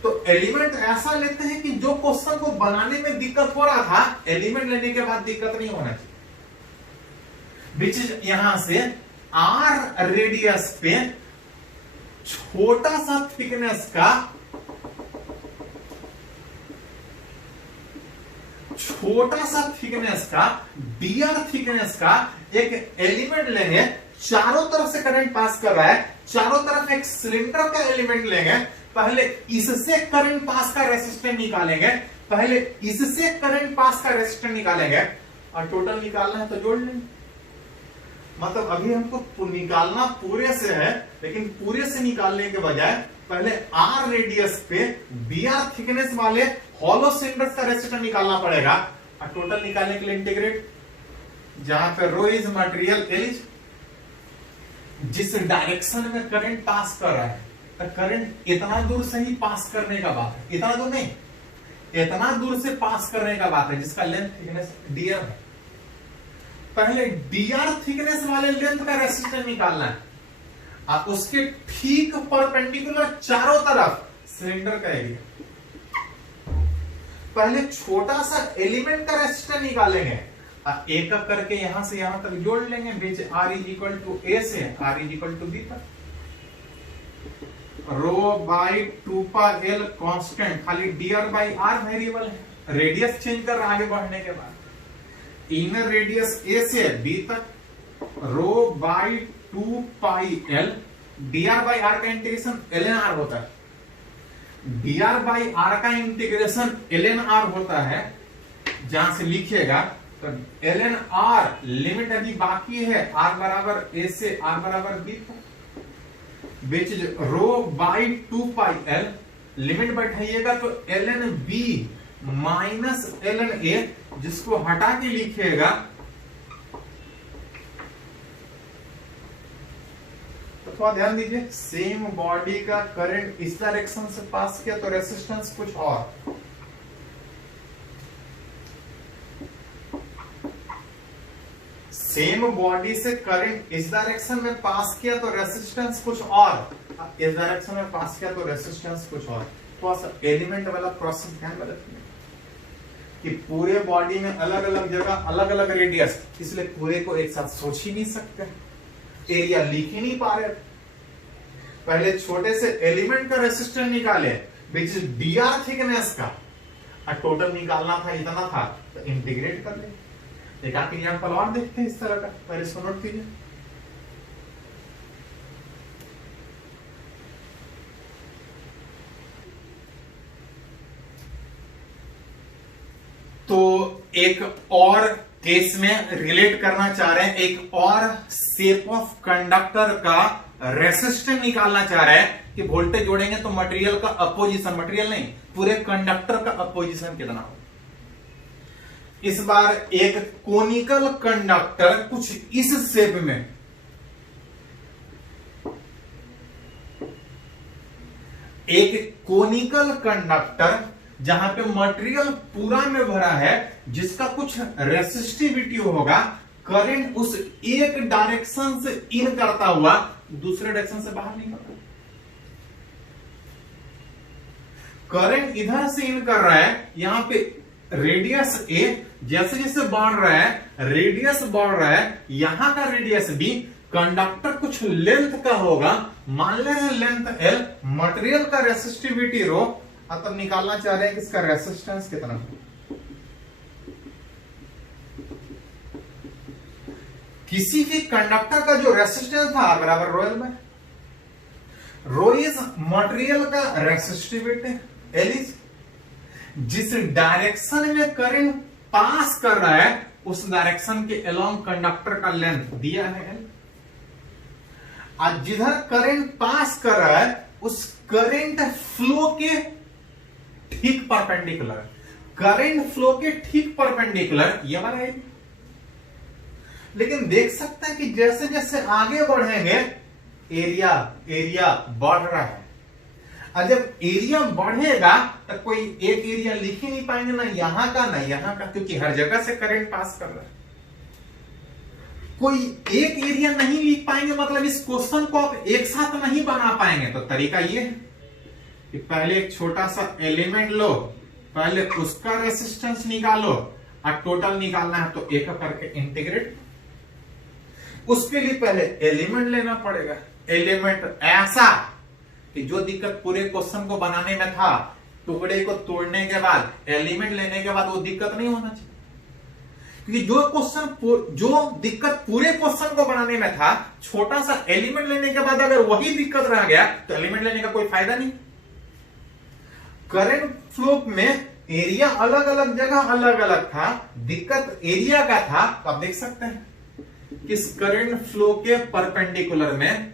तो एलिमेंट ऐसा लेते हैं कि जो क्वेश्चन को बनाने में दिक्कत हो रहा था, एलिमेंट लेने के बाद दिक्कत नहीं होना चाहिए। विच इज यहां से आर रेडियस पे छोटा सा थिकनेस का, छोटा सा थिकनेस का, डीआर थिकनेस का एक एलिमेंट लेंगे, चारों तरफ से करंट पास कर रहा है, चारों तरफ एक सिलेंडर का एलिमेंट लेंगे, पहले इससे करंट पास का रेसिस्टेंस निकालेंगे, पहले इससे करंट पास का रेसिस्टेंस निकालेंगे, और टोटल निकालना है तो जोड़ लेंगे। मतलब अभी हमको निकालना पूरे से है, लेकिन पूरे से निकालने के बजाय पहले आर रेडियस पे बीआर थिकनेस वाले हॉलो सिलेंडर का रेसिस्टेंस निकालना पड़ेगा, और टोटल निकालने के लिए इंटीग्रेट, जहां पे रो इज मटेरियल, एल इज जिस डायरेक्शन में करंट पास कर रहा है, तो करंट इतना दूर से ही पास करने का बात है, इतना दूर नहीं, इतना दूर से पास करने का बात है जिसका लेंथ थिकनेस डीआर है। पहले डीआर थिकनेस वाले लेंथ का रेसिस्टेंस निकालना है, और उसके ठीक परपेंडिकुलर चारों तरफ सिलेंडर का एरिया। पहले छोटा सा एलिमेंट का रेसिस्टेंस निकालेंगे, एक एक करके यहां से यहां तक जोड़ लेंगे, बीच R is equal to A से R is equal to B तक। Rho by 2 pi L constant, खाली डीआर बाई आर वेरिएबल है, रेडियस चेंज कर रहा आगे बढ़ने के बाद। इनर रेडियस ए से बी तक, rho by 2 pi L, dr by r का इंटीग्रेशन एल एन आर होता है, डीआर बाई आर का इंटीग्रेशन एल एन आर होता है। जहां से लिखिएगा तो एल एन आर लिमिट अभी बाकी है, आर बराबर ए से आर बराबर बी तक, which is rho by 2 pi L, limit बैठाइएगा तो L N B minus L N A, जिसको हटा के लिखिएगा तो थोड़ा ध्यान दीजिए, सेम बॉडी का करंट इस डायरेक्शन से पास किया तो रेसिस्टेंस कुछ और, सेम बॉडी से करंट इस डायरेक्शन में पास किया तो रेसिस्टेंस कुछ और, इस डायरेक्शन में पास किया तो रेसिस्टेंस कुछ और। थोड़ा सा एलिमेंट वाला प्रोसेस ध्यान में रखिए कि पूरे बॉडी में अलग अलग जगह अलग अलग रेडियस, इसलिए पूरे को एक साथ सोच ही नहीं सकते, एरिया लिख ही नहीं पा रहे। पहले छोटे से एलिमेंट का रेसिस्टेंस निकाले, विच इज डीआर थिकनेस का, और टोटल निकालना था इतना था, तो इंटीग्रेट कर ले। एक आप एग्जाम्पल और देखते हैं इस तरह का, पहले इसको नोट कीजिए। तो एक और केस में रिलेट करना चाह रहे हैं, एक और शेप ऑफ कंडक्टर का रेसिस्टेंस निकालना चाह रहे हैं कि वोल्टेज जोड़ेंगे तो मटेरियल का अपोजिशन, मटेरियल नहीं पूरे कंडक्टर का अपोजिशन कितना हो। इस बार एक कोनिकल कंडक्टर कुछ इस शेप में, एक कोनिकल कंडक्टर जहां पे मटेरियल पूरा में भरा है, जिसका कुछ रेसिस्टिविटी होगा, करंट उस एक डायरेक्शन से इन करता हुआ दूसरे डायरेक्शन से बाहर निकल, करंट इधर से इन कर रहा है, यहां पे रेडियस ए जैसे जैसे बढ़ रहा है, रेडियस बढ़ रहा है, यहां का रेडियस बी, कंडक्टर कुछ लेंथ का होगा, मान ले रहे लेंथ एल, मटेरियल का रेसिस्टिविटी रो, तब निकालना चाह रहे हैं कि इसका रेसिस्टेंस कितना है। किसी भी कंडक्टर का जो रेसिस्टेंस था R बराबर रो एल में, रो इज मटेरियल का रेसिस्टिविटी, एल इज जिस डायरेक्शन में करंट पास कर रहा है उस डायरेक्शन के अलोंग कंडक्टर का लेंथ दिया है एल, और जिधर करंट पास कर रहा है उस करंट फ्लो के ठीक परपेंडिकुलर, करंट फ्लो के ठीक परपेंडिकुलर ये वाला है। लेकिन देख सकते हैं कि जैसे जैसे आगे बढ़ेंगे एरिया बढ़ रहा है, और जब एरिया बढ़ेगा तो कोई एक एरिया लिख ही नहीं पाएंगे, ना यहां का ना यहां का, क्योंकि हर जगह से करंट पास कर रहा है। कोई एक एरिया नहीं लिख पाएंगे, मतलब इस क्वेश्चन को आप एक साथ नहीं बना पाएंगे। तो तरीका ये है कि पहले एक छोटा सा एलिमेंट लो, पहले उसका रेसिस्टेंस निकालो, और टोटल निकालना है तो एक करके इंटीग्रेट। उसके लिए पहले एलिमेंट लेना पड़ेगा, एलिमेंट ऐसा कि जो दिक्कत पूरे क्वेश्चन को बनाने में था, टुकड़े को तोड़ने के बाद एलिमेंट लेने के बाद वो दिक्कत नहीं होना चाहिए। क्योंकि जो दिक्कत पूरे क्वेश्चन को बनाने में था, छोटा सा एलिमेंट लेने के बाद अगर वही दिक्कत रह गया तो एलिमेंट लेने का कोई फायदा नहीं। करंट फ्लो में एरिया अलग अलग जगह अलग अलग था, दिक्कत एरिया का था। तो आप देख सकते हैं कि इस करंट फ्लो के परपेंडिकुलर में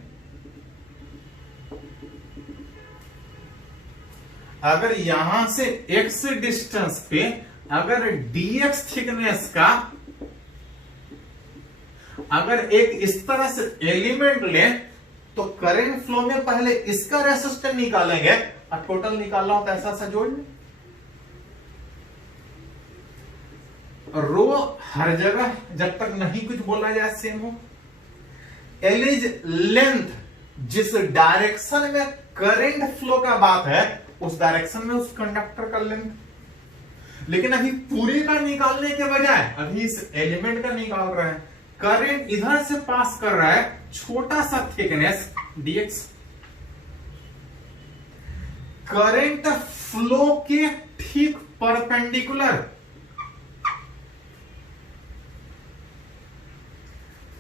अगर यहां से x डिस्टेंस पे अगर dx थिकनेस का अगर एक इस तरह से एलिमेंट लें तो करंट फ्लो में पहले इसका रेसिस्टेंस निकालेंगे और टोटल निकालना होता है ऐसा सा जोड़ लें। रो हर जगह जब तक नहीं कुछ बोला जाए सेम हो। एल इज लेंथ, जिस डायरेक्शन में करंट फ्लो का बात है उस डायरेक्शन में उस कंडक्टर का लेंथ। लेकिन अभी पूरे का निकालने के बजाय अभी इस एलिमेंट का निकाल रहे हैं। करंट इधर से पास कर रहा है, छोटा सा थिकनेस dx। करंट फ्लो के ठीक परपेंडिकुलर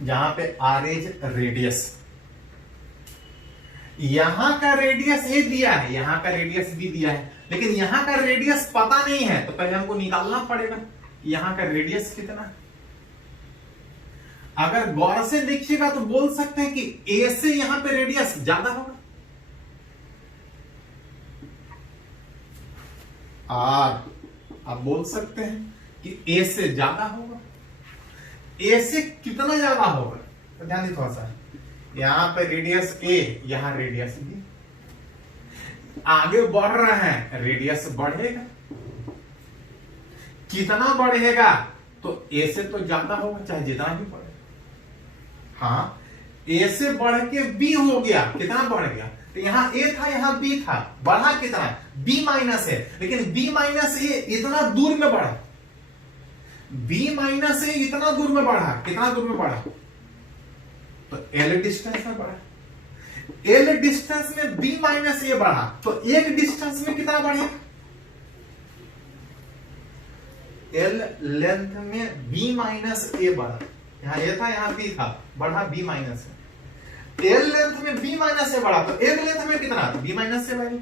जहां पे r इज रेडियस, यहां का रेडियस ए दिया है, यहां का रेडियस बी दिया है, लेकिन यहां का रेडियस पता नहीं है तो पहले हमको निकालना पड़ेगा यहां का रेडियस कितना है। अगर गौर से देखिएगा तो बोल सकते हैं कि ए से यहां पे रेडियस ज्यादा होगा, और आप बोल सकते हैं कि ए से ज्यादा होगा। ए से कितना ज्यादा होगा तो ध्यान दीजिए थोड़ा सा, यहां पे रेडियस ए, यहां रेडियस बी, आगे बढ़ रहा है रेडियस बढ़ेगा। कितना बढ़ेगा तो ए से तो ज्यादा होगा चाहे जितना भी बढ़े। हाँ, ए से बढ़ के बी हो गया, कितना बढ़ गया, तो यहां ए था यहां बी था, बढ़ा कितना, बी माइनस है, लेकिन बी माइनस ए इतना दूर में बढ़ा, बी माइनस ए इतना दूर में बढ़ा, कितना दूर में बढ़ा तो एल डिस्टेंस में बढ़ा। एल डिस्टेंस में बी माइनस ए बढ़ा तो एक डिस्टेंस में कितना बढ़ेगा, एल लेंथ में बी माइनस ए बढ़ा, यहां ए था यहां बी था, बढ़ा बी माइनस ए। एल लेंथ में बी माइनस ए बढ़ा तो एक लेंथ में कितना, बी माइनस ए बढ़ी।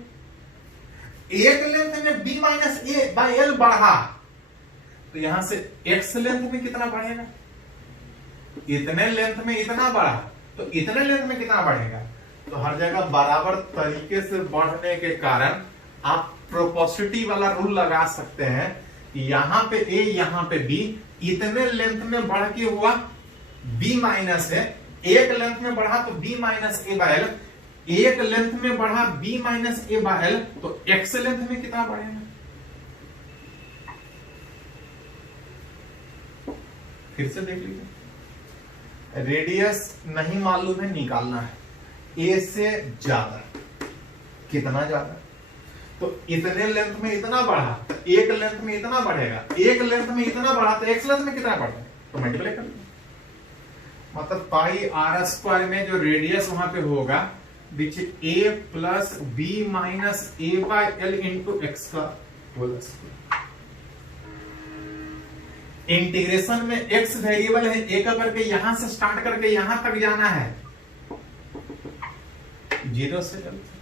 एक लेंथ में B minus A by L बढ़ा तो यहां से x लेंथ में कितना बढ़ेगा, इतने लेंथ में इतना बढ़ा तो इतने लेंथ में कितना बढ़ेगा, तो हर जगह बराबर तरीके से बढ़ने के कारण आप प्रोपोर्शनिटी वाला रूल लगा सकते हैं। यहां पे a यहां पे b, इतने लेंथ में बढ़ के हुआ b माइनस है, एक लेंथ में बढ़ा तो b minus a by l, एक लेंथ में बढ़ा b minus a by l, तो x लेंथ में कितना बढ़ेगा। फिर से देख लीजिए, रेडियस नहीं मालूम है, निकालना है a से ज्यादा, कितना ज्यादा, तो इतने लेंथ में इतना बढ़ा तो एक लेंथ में इतना बढ़ेगा, एक लेंथ में इतना बढ़ा तो x लेंथ में कितना बढ़ेगा, तो मल्टीप्लाई कर लो। मतलब पाई आर स्क्वायर में जो रेडियस वहां पे होगा which a plus B minus a by l into x का होल स्क्वायर। इंटीग्रेशन में x वेरिएबल है, एक करके यहां से स्टार्ट करके यहां तक जाना है, जीरो से चलते।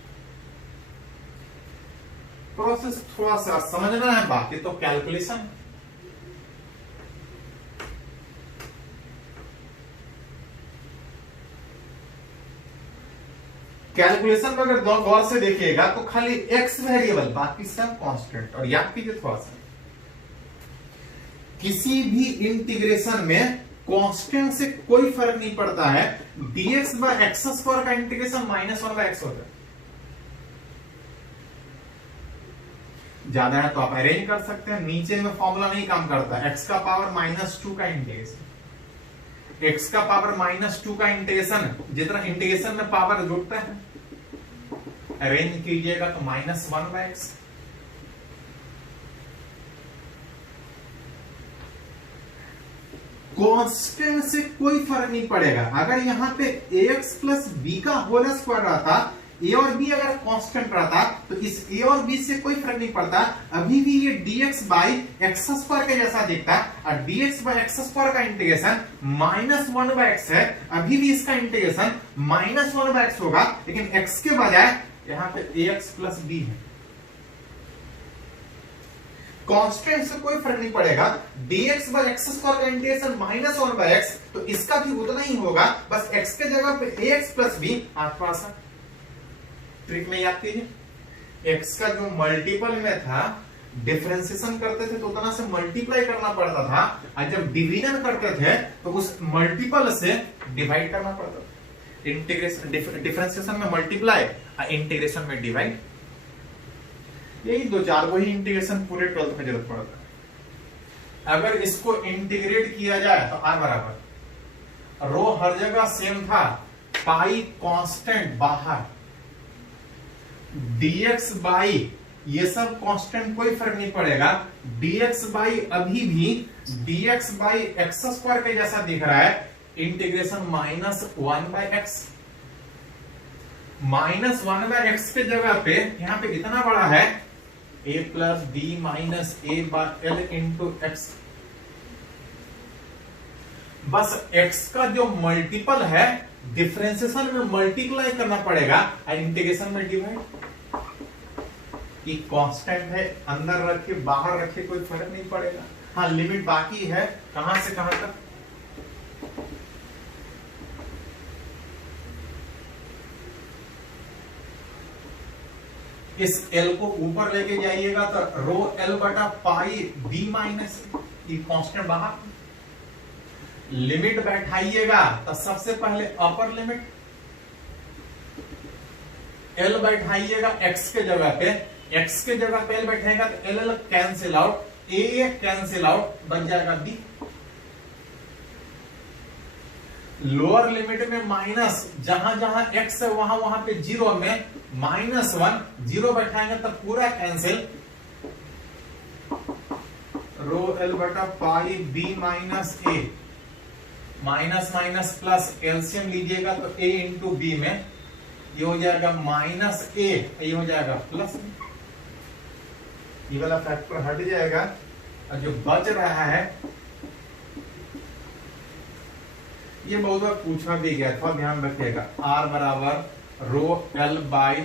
प्रोसेस थोड़ा सा समझना है, बाकी तो कैलकुलेशन। कैलकुलेशन में अगर गौर से देखिएगा तो खाली x वेरिएबल, बाकी सब कांस्टेंट। और याद कीजिए थोड़ा सा, किसी भी इंटीग्रेशन में कांस्टेंट से कोई फर्क नहीं पड़ता है। dx बाय एक्स स्क्वायर का इंटीग्रेशन -1/x होता है, ज्यादा है तो आप अरेंज कर सकते हैं, नीचे में फॉर्मूला नहीं काम करता। x का पावर -2 का इंटीग्रेशन, x का पावर -2 का इंटीग्रेशन, जितना इंटीग्रेशन में पावर जुड़ता है अरेंज कीजिएगा तो -1/x। कांस्टेंट से कोई फर्क नहीं पड़ेगा। अगर यहाँ पे ax प्लस बी का होल स्क्वायर रहता, a और b अगर कांस्टेंट रहता तो इस a और b से कोई फर्क नहीं पड़ता, अभी भी ये dx बाई एक्स स्क्वायर के जैसा दिखता। और dx बाई एक्स स्क्वायर का इंटीग्रेशन -1/x है, अभी भी इसका इंटीग्रेशन -1/x होगा, लेकिन x के बजाय यहाँ पे ax प्लस b है। कांस्टेंट से कोई फर्क नहीं पड़ेगा। dx बाय एक्स स्क्वायर का इंटीग्रेशन -1/x, तो इसका भी उतना ही होगा, बस x के जगह पे ax प्लस b। आसपास ट्रिक में याद कीजिए, x का जो मल्टीपल में था, डिफरेंशिएशन करते थे तो उतना से मल्टीप्लाई करना पड़ता था, और जब डिवीजन करते थे तो उस मल्टीपल से डिवाइड करना पड़ता था। इंटीग्रेशन डिफरेंशिएशन में मल्टीप्लाई और इंटीग्रेशन में डिवाइड, यही दो चार वही इंटीग्रेशन पूरे 12th में जरूरत पड़ता है। अगर इसको इंटीग्रेट किया जाए तो r बराबर, रो हर जगह सेम था, पाई कांस्टेंट बाहर, dx बाई ये सब कांस्टेंट, कोई फर्क नहीं पड़ेगा। dx बाई अभी भी dx बाई एक्स स्क्वायर के जैसा दिख रहा है, इंटीग्रेशन -1/x। -1/x के जगह पे यहां पे इतना बड़ा है a plus B minus a by l into x. बस x का जो मल्टीपल है डिफरेंशिएशन में मल्टीप्लाई करना पड़ेगा और इंटीग्रेशन में डिवाइड। ये कांस्टेंट है, अंदर रखे बाहर रखे कोई फर्क नहीं पड़ेगा। हाँ, लिमिट बाकी है, कहां से कहां तक। इस l को ऊपर लेके जाइएगा तो रो l बटा पाई b माइनस, ये कांस्टेंट बाहर। लिमिट बैठाइएगा तो सबसे पहले अपर लिमिट l बैठाइएगा x के जगह पे, x के जगह पे l बैठाएगा तो l cancel out, a cancel out, बच जाएगा b। लोअर लिमिट में माइनस, जहां जहां x है वहां वहां पे जीरो में -1, जीरो बैठाएंगे तो पूरा कैंसिल। रो l बटा पाई b minus a, minus minus plus, LCM लीजिएगा तो a इंटू बी में ये हो जाएगा -a, ये हो जाएगा प्लस, ये वाला फैक्टर हट जाएगा और जो बच रहा है, ये बहुत बार पूछा भी गया था, ध्यान रखिएगा। r बराबर रो l बाई